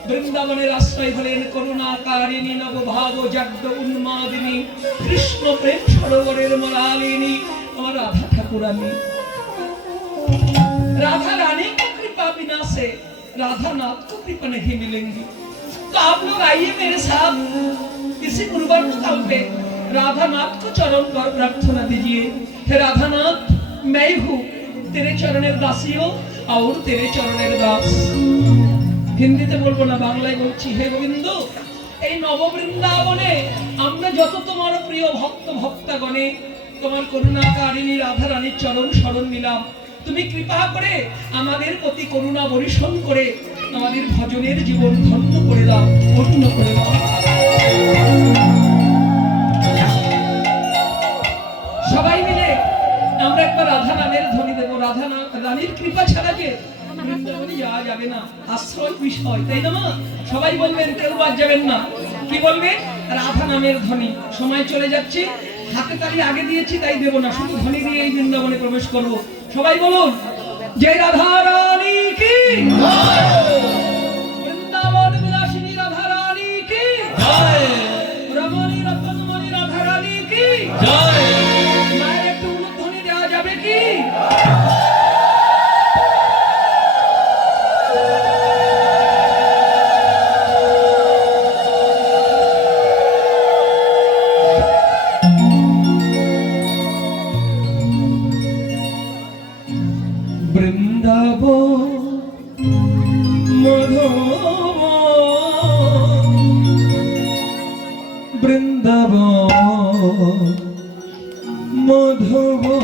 বৃন্দাবনের আশ্রয় হলেন করুণাকারিণী নবভাব জাগ্য উন্মাদিনী কৃষ্ণ প্রেম সরোবরের মলালিনী আমার রাধা ঠাকুরানী। राधा रानी की कृपा बिना से राधा नाथ को कृपा नहीं मिलेंगी। तो आप लोग आइए मेरे साथ इसी गुरुवार काल पे राधा नाथ को चरण पर प्रार्थना दीजिए। हे राधा नाथ, मैं हूँ तेरे चरणेर दासियों और तेरे चरणेर दास। হিন্দিতে বলবো না, বাংলায় বলছি। হে গোবিন্দ, এই নববৃন্দাবনে আমরা যত তোমার প্রিয় ভক্ত ভক্তগণে তোমার করুণাকারিণী রাধা রানীর চরণ শরণ নিলাম, তুমি কৃপা করে আমাদের প্রতি করুণা বর্ষণ করে আমাদের ভজনের জীবন ধন্য করে দাও, পূর্ণ করে দাও। সবাই মিলে আমরা একবার রাধা নামের ধ্বনি দেবো। রাধা রানীর কৃপা ছাড়া যে বৃন্দাবনে যাওয়া যাবে না, আশ্রয় বিষয়, তাই না মা? সবাই বলবেন, কেউ বাদ যাবেন না। কি বলবে? রাধা নামের ধ্বনি। সময় চলে যাচ্ছে, হাতে তালি আগে দিয়েছি তাই দেবো না, শুধু ধ্বনি দিয়ে এই বৃন্দাবনে প্রবেশ করব। সবাই বলুন, জয় রাধা রানী কি, বৃন্দাবন বিলাসিনী রাধা রানী কি, রমণী রতনমণি রাধা রানী কি। মায়ের একটু উলুধ্বনি দেওয়া যাবে কি? বৃন্দাবন মধুবন, বৃন্দাবন মধুবন,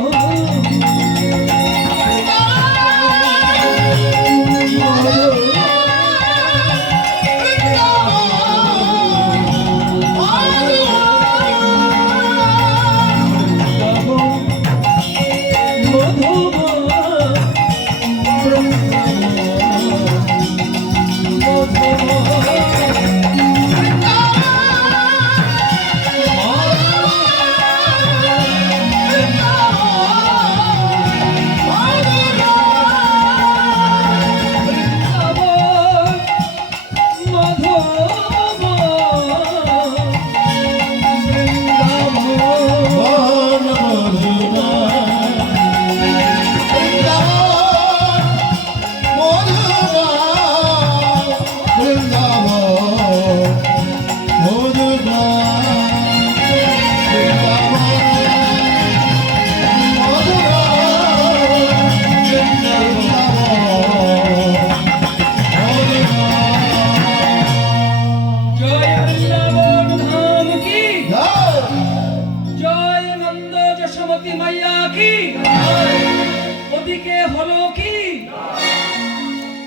ওদিকে হলো কি?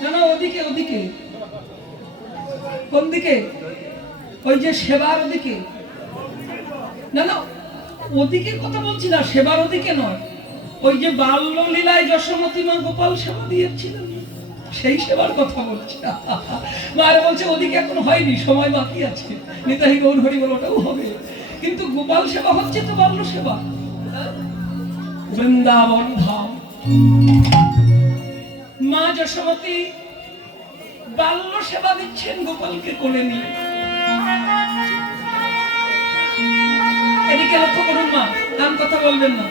না না, ওদিকে ওদিকে। কোন দিকে? ওই যে সেবার ওদিকে। না না, ওদিকে কথা বলছি না, সেবার ওদিকে নয়। ওই যে বাল্য লীলায় যশোমতী মা গোপাল সেবা দিয়েছিলেন, সেই সেবার কথা বলছি। মায়ের বলছে ওদিকে এখন হয়নি, সময় বাকি আছে। নিতাই গৌর হরি বল, ওটাও হবে, কিন্তু গোপাল সেবা হচ্ছে তো বাল্য সেবা। বৃন্দাবন ধাম, মা যশোমতী বাল্য সেবা দিচ্ছেন গোপালকে কোলে নিয়ে। এদিকে লক্ষ্য করুন মা, নাম কথা বলবেন না।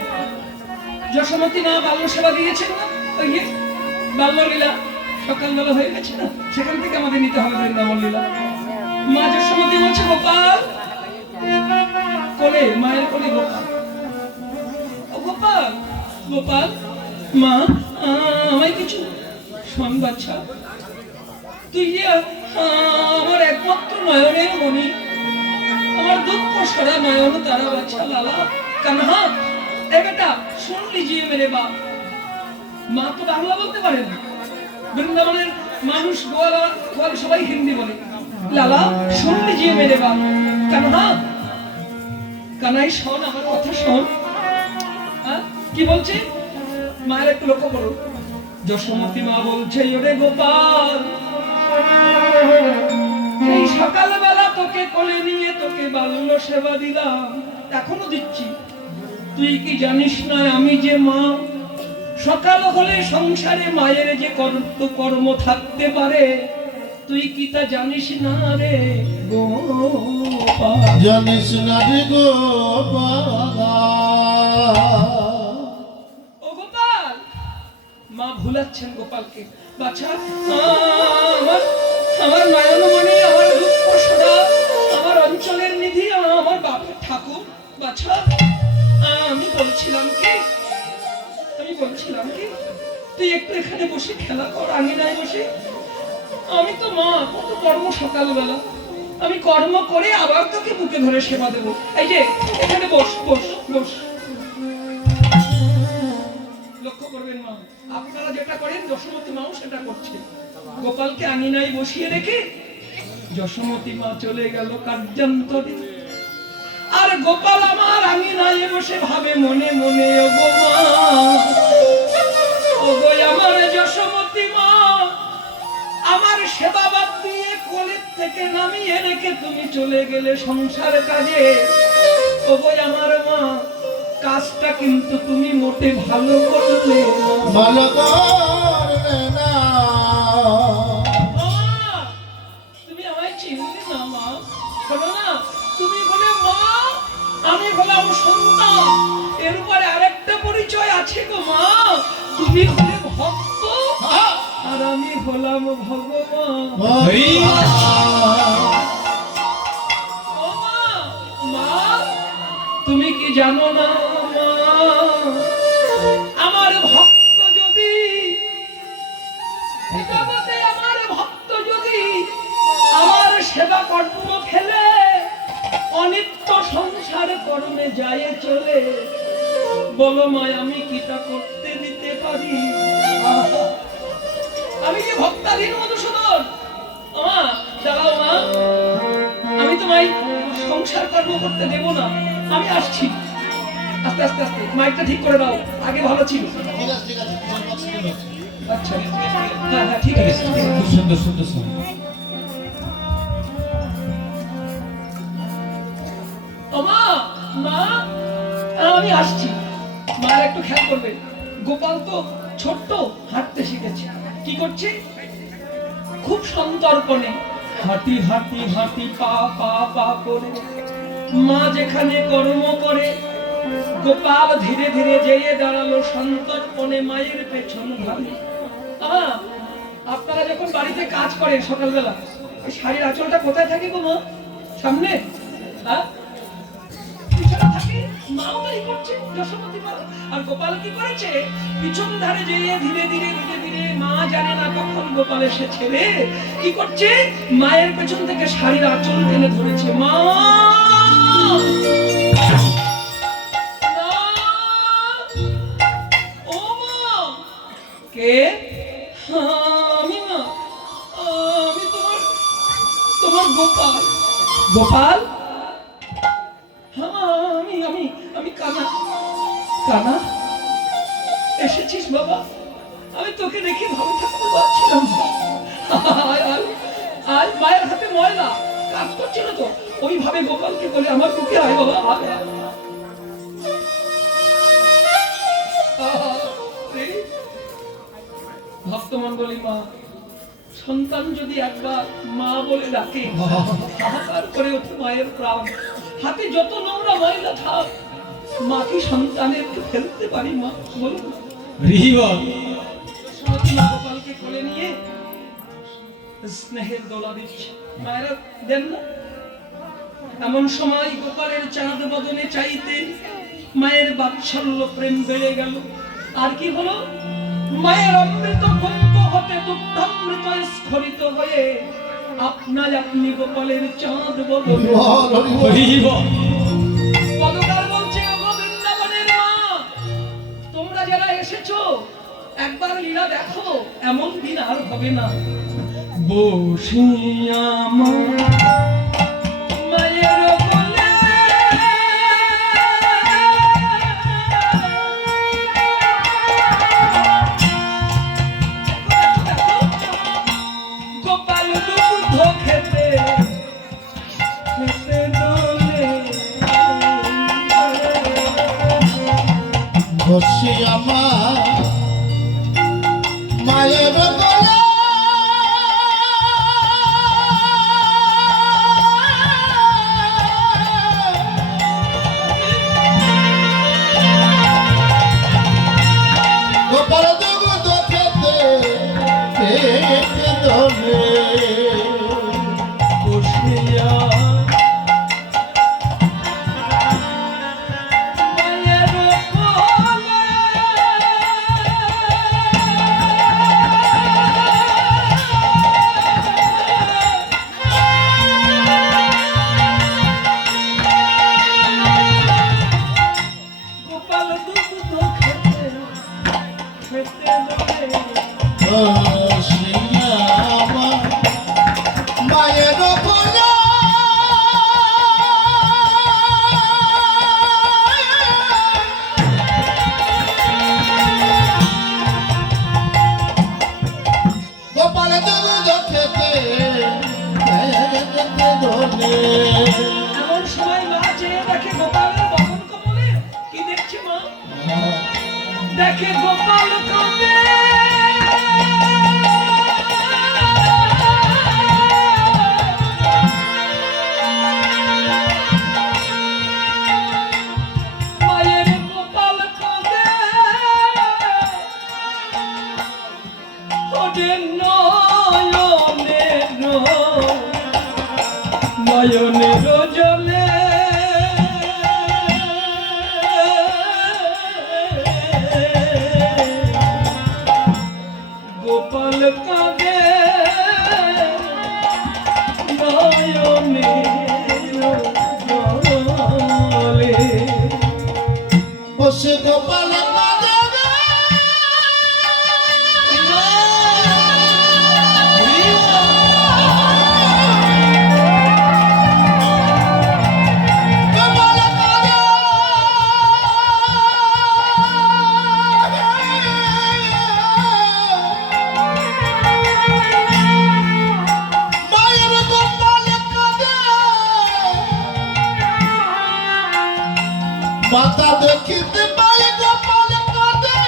যশোমতী মা বাল্য সেবা দিয়েছেন না, ওই বাল্য লীলা সকালবেলা হয়ে গেছে না, সেখান থেকে আমাদের নিতে হবে বৃন্দাবন লীলা। মা যশোমতী বলছে গোপাল কোলে, মায়ের কোলে গোপাল। ও গোপাল, গোপাল মা আমায় কিছু শোন বাচ্চা, তুই যে আমার একমাত্র নয়নের মণি, আমার দুঃখ সরা নয়ন তারা বাচ্চা লালা কানহা। এ বেটা শুন লিজিয়ে মেরে বাপ। মা তো বাংলা বলতে পারে না, বৃন্দাবনের মানুষ গোয়াল সবাই হিন্দি বলে। লালা শুন লিজিয়ে মেরে বাপ, কানহা কানাই শোন, আমার কথা শোন। কি বলছে? মায়ের একটু লক্ষ্য করো। যশোমতী মা বলছে, ওরে গোপাল, এই সকালবেলা তোকে কোলে নিয়ে তোকে বাল্য সেবা দিলাম, এখনো দিচ্ছি। তুই কি জানিস না আমি যে মা, সকাল হলে সংসারে মায়ের যে কর্ম থাকতে পারে, তুই কি তা জানিস না রে গোপাল? জানিস না রে গোপাল। মা ভুলাচ্ছেন গোপালকে। বাছা, আমার নয়নমণি, আমার দুঃখ সদা, আমার অঞ্চলের নিধি, আমার বাপের ঠাকুর। বাছা, আমি বলছিলাম কি তুই একটু এখানে বসে খেলা কর, আঙিনায় বসে। আমি তো মা, কত কর্ম সকালবেলা, আমি কর্ম করে আবার তোকে বুকে ধরে সেবা দেবো। এই যে এখানে বস বস বস। লক্ষ্য করবেন মা, আপনারা যেটা করেন যশোমতী মাও সেটা করছে। গোপালকে আঙিনায় বসিয়ে রেখে যশোমতী মা চলে গেল কার্যান্তরে। আর গোপাল আমার আঙিনায় বসে ভাবে মনে মনে, ওগো মা, ওগো আমার যশোমতী মা, আমার সেবা বাদ দিয়ে কোলের থেকে নামিয়ে রেখে তুমি চলে গেলে সংসার কাজে। ওগো আমার মা, কাজটা কিন্তু তুমি মোটে ভালো করলে না। ভালো করলে না। মা, তুমি আমায় চিনলে না মা? শোনো না, তুমি বলে মা, আমি হলাম সন্তান, এর উপরে আরেকটা পরিচয় আছে গো মা, তুমি হলে ভক্ত আর আমি হলাম ভগবান। হরি বল। ও মা, মা, তুমি কি জানো না মা, আমার ভক্ত যদি জগতে আমার ভক্ত যদি আমার সেবা কর্ম ফেলে অনিত্য সংসার কর্মে যায় চলে, বলো মা আমি কিটা করতে দিতে পারি? আমি কি ভক্তাধীন মধুসূদন? মা দাঁড়াও মা, আমি তোমায় সংসার কর্ম করতে দেব না, আমি আসছি। আস্তে আস্তে আস্তে মাইকটা ঠিক করে দাও, আগে ভালো ছিল। ঠিক আছে ঠিক আছে, তোমার কথা ঠিক আছে। আচ্ছা হ্যাঁ হ্যাঁ ঠিক আছে। খুব সুন্দর সুন্দর সঙ্গ। ও মা, মা আমি আসছি, মা একটু খেয়াল করবে। গোপাল তো ছোট্ট, হাঁটতে শিখেছে। কি করছে? খুব সন্তর্পণে হাঁটি হাঁটি হাঁটি পা পা পা করে মা যেখানে কর্ম করে, গোপাল ধীরে ধীরে যেয়ে দাঁড়ালো সন্তর্পণে মায়ের পেছন ভাবে। আপনারা যখন বাড়িতে কাজ করেন সকালবেলা, ওই শাড়ির আঁচলটা কোথায় থাকে গো মা? সামনে? হ্যাঁ, পিছনে থাকে। মাও তাই করছে, যশোমতী মা। আর গোপাল কি করেছে? পিছন ধারে যেয়ে ধীরে ধীরে ধীরে ধীরে, মা জানে না কখন গোপাল এসে ছেড়ে কি করছে, মায়ের পেছন থেকে শাড়ির আঁচল টেনে ধরেছে। মা, ও মা, কে? আমি মা, আমি তোমার গোপাল। গোপাল? হ্যাঁ আমি আমি আমি কানা। কানা এসেছিস বাবা? আমি তোকে দেখে ভালো থাকতে পারছিলাম না। আয় মায়ের হাতে ময়লা কাজ করছিল তো, ওইভাবে গোপালকে বলে আমার বুকে আয় বাবা, আয় আয়। ভক্তমন্ডলী মা, সন্তান যদি একবার মা বলে ডাকে, হাহাকার করে ওঠে মায়ের প্রাণ। হাতে যত নোংরা ময়লা থাক, মা কি সন্তানের ফেলতে পারি মা? বলুন। হরি বল। গোপালকে কোলে নিয়ে স্নেহের দোলা দিচ্ছে। মায়েরা দেন না? এমন সময় গোপালের চাঁদ বদনে চাইতে মায়ের বাৎসল্য প্রেম বেড়ে গেল। আর কি হলো? মায়ের অমৃত কুম্ভ হতে দুগ্ধামৃত স্খলিত হয়ে আপনার আপনি গোপালের চাঁদ বদনে। হরি বল। পদকার বলছে, ওগো বৃন্দাবনের মা, তোমরা যারা এসেছো একবার লীলা দেখো, এমন দিন আর হবে না। বসিয়া মায়ের কোলে গোপাল দুগ্ধ খেতে খেতে দোলে। বসি আমার মায়ের কোলে, গোপাল দুগ্ধ খেতে খেতে দোলে। বসিয়া মায়ের কোলে সইতে নয় বসিয়া আমার মায়ের কোলে গোপাল দুধ খেতে ধরে এমন সময় মা চেয়ে দেখে গোপালের বদন কমলে কি দেখছে মা দেখে গোপাল কাঁদে মায়ের গোপাল কাঁদে ওদের নয়নের জলে গোপাল কাঁদে নয়নের জলে বসে গোপাল মাতা দেখিতে পাই গোপাল কাঁদে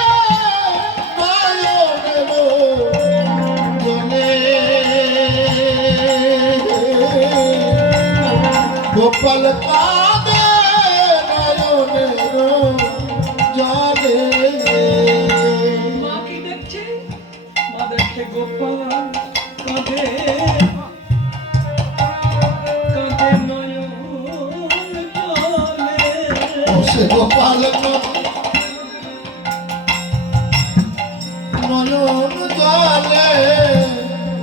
নয়নের জলে গোপাল কাঁদে নয়নের জলে মা কি দেখছে মা দেখে গোপাল কাঁদে কাঁদে নয়ন জলে বসে গোপাল নয়ন জলে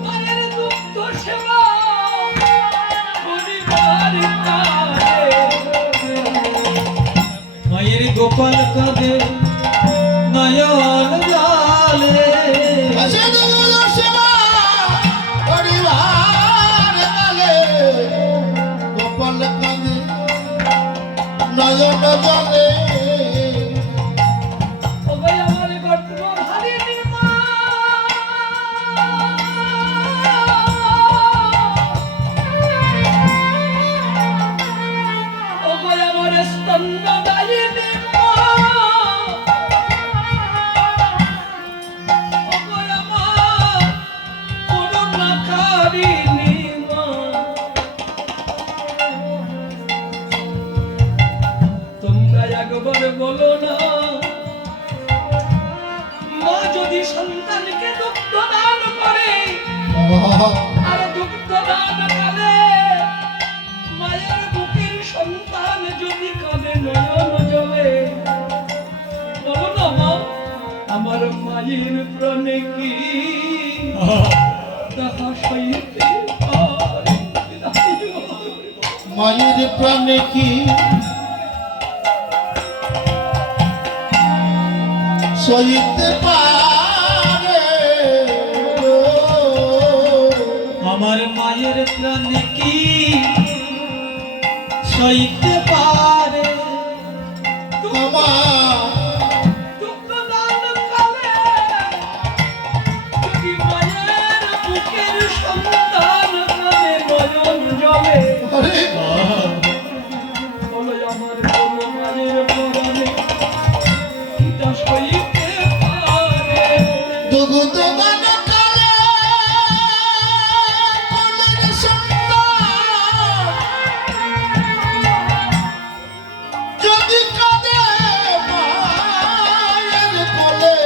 মায়ের দুঃখ সেবা পরিবার কাঁদে মায়ের গোপাল কাঁদে নয়ন জলে বসে দুধ সেবা পরিবার কালে গোপাল কাঁদে নয়ন জলে ওগো আমার গর্ভধারিণী মা ওগো আমার স্তন্যদায়িনী মা ওগো আমার করুণাকারিণী মা তোমরা একবার বলো না মা যদি সন্তানকে দুগ্ধ দান করে আর দুগ্ধ দান কালে মায়ের বুকের সন্তান যদি কাঁদে নয়ন জলে বলো না মা আমার মায়ের প্রাণে কি তাহা সইতে পারে না। মায়ের প্রাণে কি সইতে পারে আমার মায়ের প্রাণে কি সইতে পারে আমার দুগ্ধ দান কালে যদি মায়ের বুকের সন্তান কাঁদে নয়ন জলে আরে বলো আমার কোন মায়ের প্রাণে কিটা সইতে পারে দুগুদ গান কালে কোলের সন্তান যদি কাঁদে মায়ের কোলে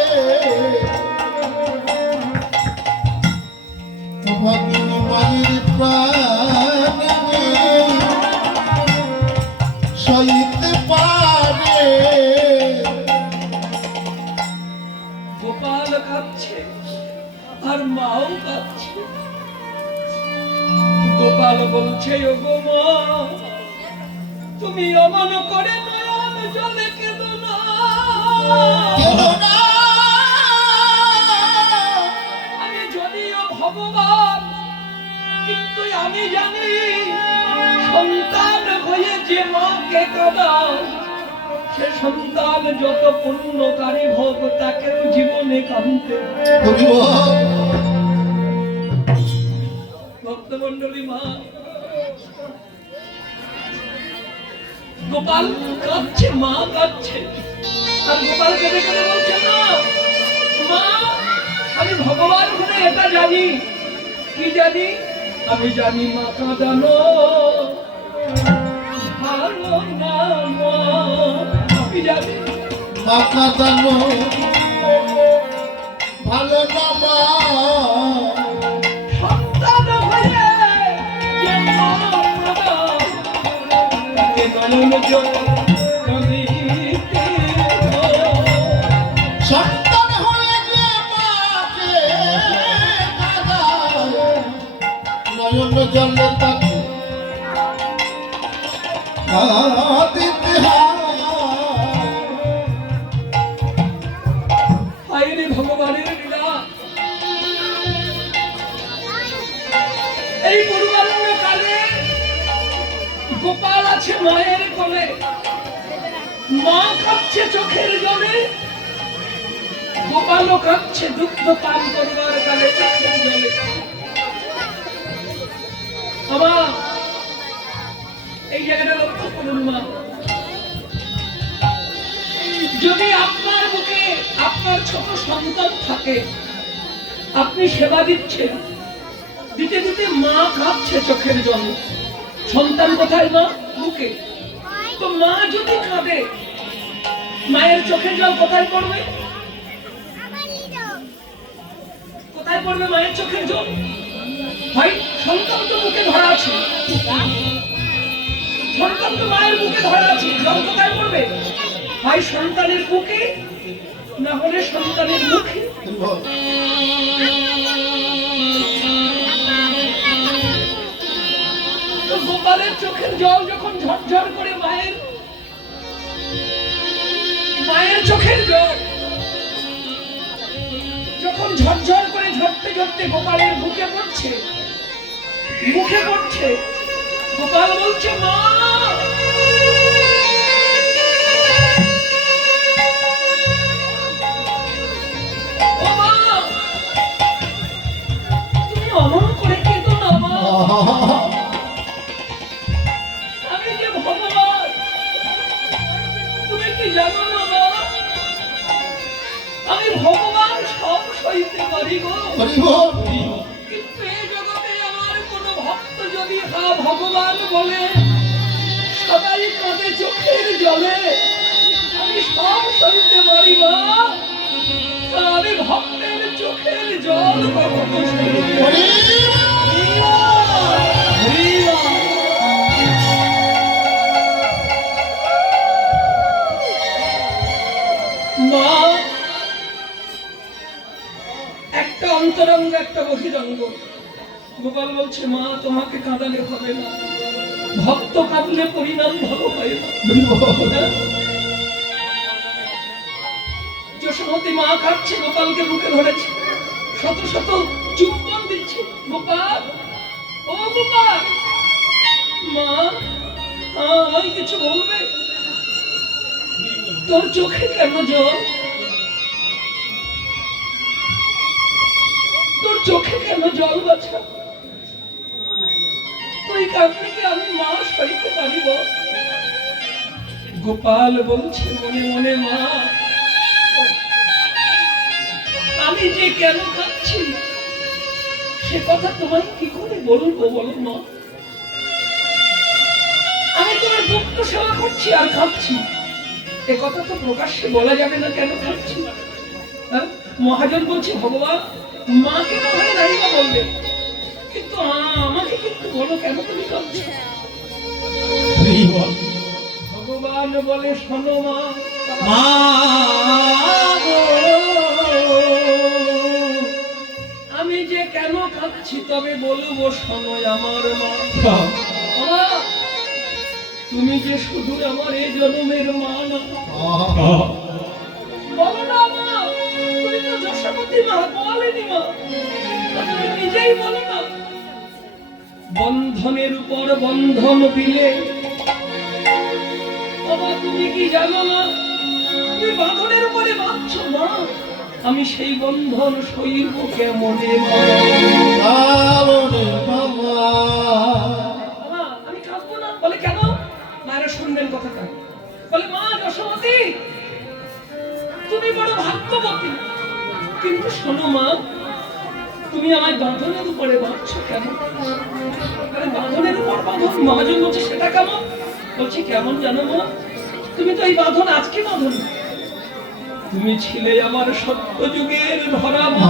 ভগিনী মায়ের প্রাণে সইতে পারে গোপাল কাঁদছে আর মাও কাঁদছে গোপাল বলছে ও গো মা তুমি অমন করে নয়ন জলে কেঁদো না কেঁদো না দাও, সে সন্তান যত পুণ্যকারী হোক তাকেও জীবনে কাঁদতে হয়। হরি বল। ভক্তমণ্ডলী মা, গোপাল কাঁদছে, মা কাঁদছে, আর গোপাল কেঁদে কেঁদে বলছে না মা, আমি ভগবান বলে এটা জানি। কি জানি? আমি জানি মা কাঁদানো ভালো না মা। আমি জানি মাথা জানো ভালো না মা। সন্তান হয়ে যে মা কাঁদায়, তাকে নয়ন জলে কাঁদিতে হয়। সন্তান হয়ে যে মাকে কাঁদায়, নয়ন জলে তাকে কাঁদিতে হয়। হায় রে ভগবানের লীলা। এই পূর্বারণ্য কালে গোপাল আছে মায়ের কোলে, মা কাঁদছে চোখের জলে, গোপালও কাঁদছে দুগ্ধ পান করবার কালে চোখের জলে। আমা, এই জায়গাটা লক্ষ্য করুন মা, যদি আপনার বুকে আপনার ছোট সন্তান থাকে, আপনি সেবা দিচ্ছেন, দিতে দিতে মা কাঁদছে চোখের জল, সন্তান কোথায়? মা বুকে। তো মা যদি কাঁদে, মায়ের চোখের জল কোথায় পড়বে? কোথায় পড়বে মায়ের চোখের জল? ভাই, সন্তান তো বুকে ধরা আছে, সন্তান তো মায়ের বুকে ধরা আছে, জল কোথায় পড়বে? ভাই সন্তানের বুকে, না হলে সন্তানের মুখে। হরি বল। তো গোপালের চোখের জল যখন ঝরঝর করে মায়ের চোখের জল যখন ঝরঝর করে ঝরতে ঝরতে গোপালের বুকে পড়ছে, মুখে পড়ছে, গোপাল বলছে মা। ও মা, তুমি অমন করে কেঁদো না মা। আমি যে ভগবান, তুমি কি জানো না মা? আমি ভগবান সব সইতে পারি গো, হরি বল। কিন্তু এই জগতে আমার কোন ভক্ত যদি হা ভগবান বলে সবাই কাঁদে চোখের জলে, আমি সব সইতে পারি মা। আমি ভক্তের চোখের জল কখনো সইতে পারি না। মা, একটা অন্তরঙ্গ একটা বহিরঙ্গ। গোপাল বলছে মা, তোমাকে কাঁদালে হবে না, ভক্ত কাঁদলে পরিণাম ভালো হয় না। হরি বল। যশোমতী মা কাঁদছে, গোপালকে বুকে ধরেছে, শত শত চুম্বন দিচ্ছে। গোপাল, ও গোপাল, মা আমায় কিছু বলবে? তোর চোখে কেন জল? তোর চোখে কেন জল বাছা? তুই কাঁদলে কি আমি মা সইতে পারিব? গোপাল বলছে মনে মনে মা, আমি যে কেন কাঁদছি সে কথা তোমায় কি করে বলবো বলো মা? আমি তোমার দুঃখ সেবা করছি আর কাঁদছি, এ কথা তো প্রকাশ্যে বলা যাবে না কেন কাঁদছি। হ্যাঁ? মহাজন বলছে ভগবান, মাকে তো হয় নাই বা বলবে, কিন্তু আমাকে কিন্তু বলো কেন তুমি কাঁদছো? হরি বল। ভগবান বলে শোনো মা, মা গো, আমি যে কেন কাঁদছি তবে বলবো শোনো আমার মা। মা, তুমি যে শুধু আমার এই জন্মের মা না, বলো না মা, তুমি তো যশোমতী মা, বলেনি মা, তুমি নিজেই বলো না। বন্ধনের উপর বন্ধন দিলে ও মা, তুমি কি জানো না তুমি বাঁধনের উপরে বাঁধছ মা, আমি সেই বন্ধন সইব কেমনে মা? কারণে বাবা মা, আমি কাঁদবো না। বলে কেন? মায়েরা শুনবেন কথাটা। বলে মা যশোমতী, তুমি বড় ভাগ্যবতী, কিন্তু শোনো মা, তুমি আমায় বাঁধনের উপরে বাঁধছো কেন? আরে বাঁধনের উপর বাঁধন, মহাজন বলছে সেটা কেমন? বলছি কেমন জানো মা, তুমি তো এই বাঁধন আজকে বাঁধন, তুমি ছিলে আমার সত্য যুগের ধরা মা।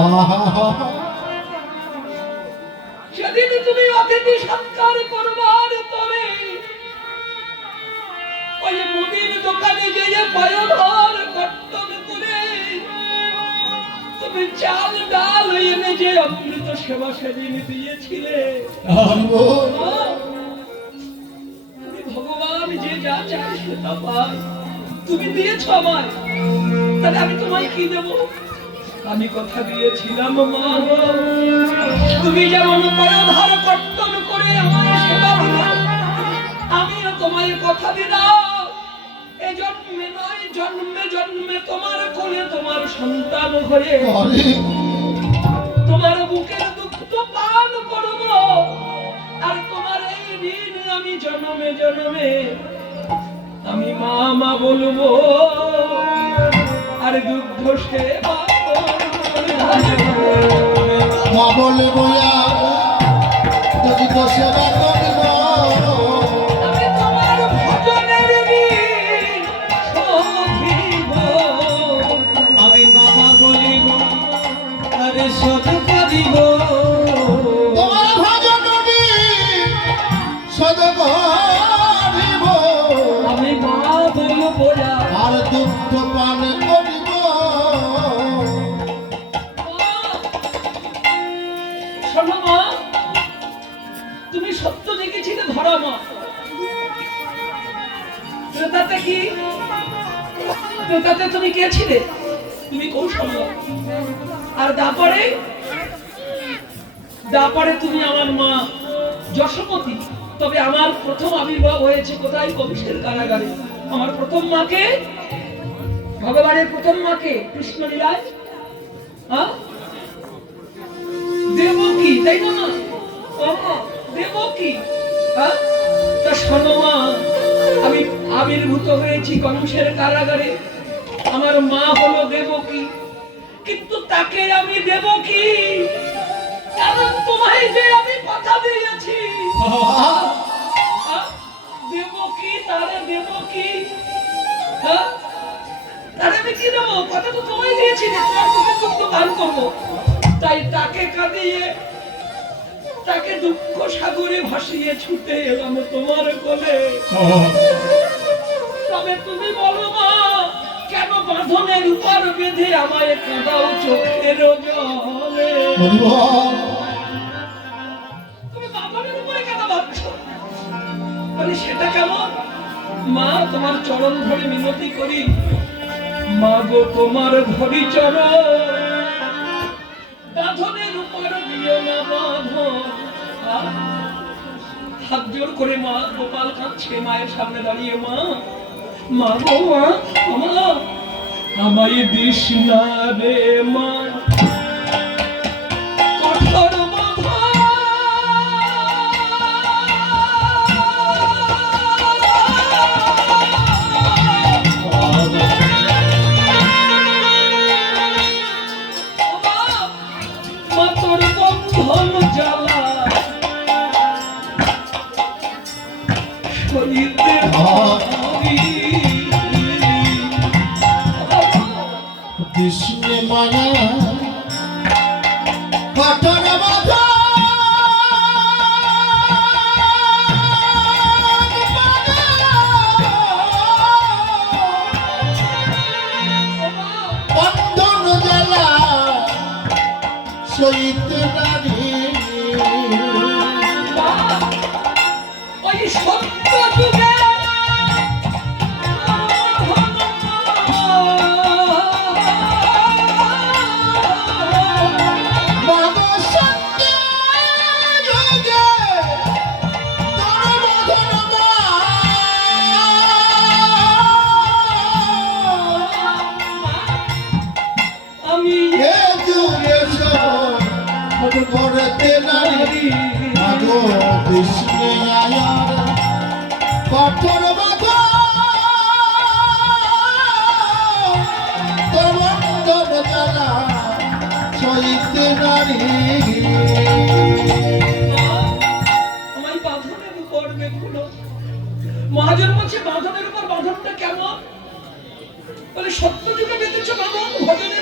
সেদিন তুমি অতিথি সৎকার করবার তরে ওই মুদির দোকানে যে পায়ধর কর্তন করে তুমি চাল ডাল এনে যে অমৃত সেবা সেদিন দিয়েছিলে। তুমি ভগবান যে যা চায় সেটা পায়, তুমি দিয়েছ আমায়, তাহলে আমি তোমায় কি দেব? আমি কথা দিয়েছিলাম মা, তুমি যেমন পায়ধর কর্তন করে আমার সেবা দিলে, আমিও তোমায় কথা দিলাম এই জন্মে নয় জন্মে জন্মে তোমার কোলে তোমার সন্তান হয়ে তোমার বুকের দুঃখ পান করব, আর তোমার এই ঋণ আমি জন্মে জন্মে আমি মা মা বলবো, আর দুগ্ধ সেবা মা বলে বইয়া যদি তো সেবা করিব আমি তোমার ভজনের ঋণ শোধিব। আমি বাবা বলিব আরে শোধ করিব, তোমার ভজন সদ করিব, আমি মা বলবো না। আর দুগ্ধ পান করিব। শোনো মা, তুমি সত্য দেখেছিলে ধরা মা, ত্রেতাতে কি? ত্রেতাতে তুমি কে ছিলে? তুমি কৌশল্য। আর দাপরে তুমি আমার মা যশোমতী। তবে আমার প্রথম আবির্ভাব হয়েছে কোথায়? কবিশের কারাগারে। আমার প্রথম মাকে, ভগবানের প্রথম মাকে কৃষ্ণ লীলায় দেবকী, তাই না মা? দেবকী। তা শোনো মা, আমি আবির্ভূত হয়েছি কংসের কারাগারে, আমার মা হলো দেবকী, কিন্তু তাকে আমি দেবকী কারণ তোমায় যে আমি কথা দিয়েছি। দেবকী, তারে দেবকী, তারে আমি কি দেবো? কথা তো তোমায় দিয়েছি যে তোমার মুখে দুগ্ধ পান করবো, তাই তাকে কাঁদিয়ে তাকে দুঃখ সাগরে ভাসিয়ে ছুটে এলাম তোমার কোলে। তবে তুমি বলো মা, কেন বাঁধনের উপর বেঁধে আমায় কাঁদাও চোখের জলে? তুমি বাঁধনের উপরে কেন বাঁধছো? বলি সেটা কেমন? মা তোমার চরণ ধরে মিনতি করি, মা গো তোমার ধরি চরণ, বাঁধনের উপর দিও না বাঁধন। হাত জোর করে মা গোপাল কাঁদছে মায়ের সামনে দাঁড়িয়ে, মা মা গো মা, আমায় দিস না রে মা কঠোর কৃষ্ণে মায়া কঠোর বাধা বন্ধন জ্বালা সহিত নারী ওই সত্য যুগে আমি এ যুগে করতে নারী আগো কৃষ্ণে আয়ার কঠোর বাধা তোর বন্ধন জ্বালা সইতে নারী আমায় বাঁধনের উপর বেঁধুলো। মহাজন বলছে বাঁধনের উপর বাঁধনটা কেমন? বলে সত্য যুগে বেঁধেছ বাঁধন, ভজনের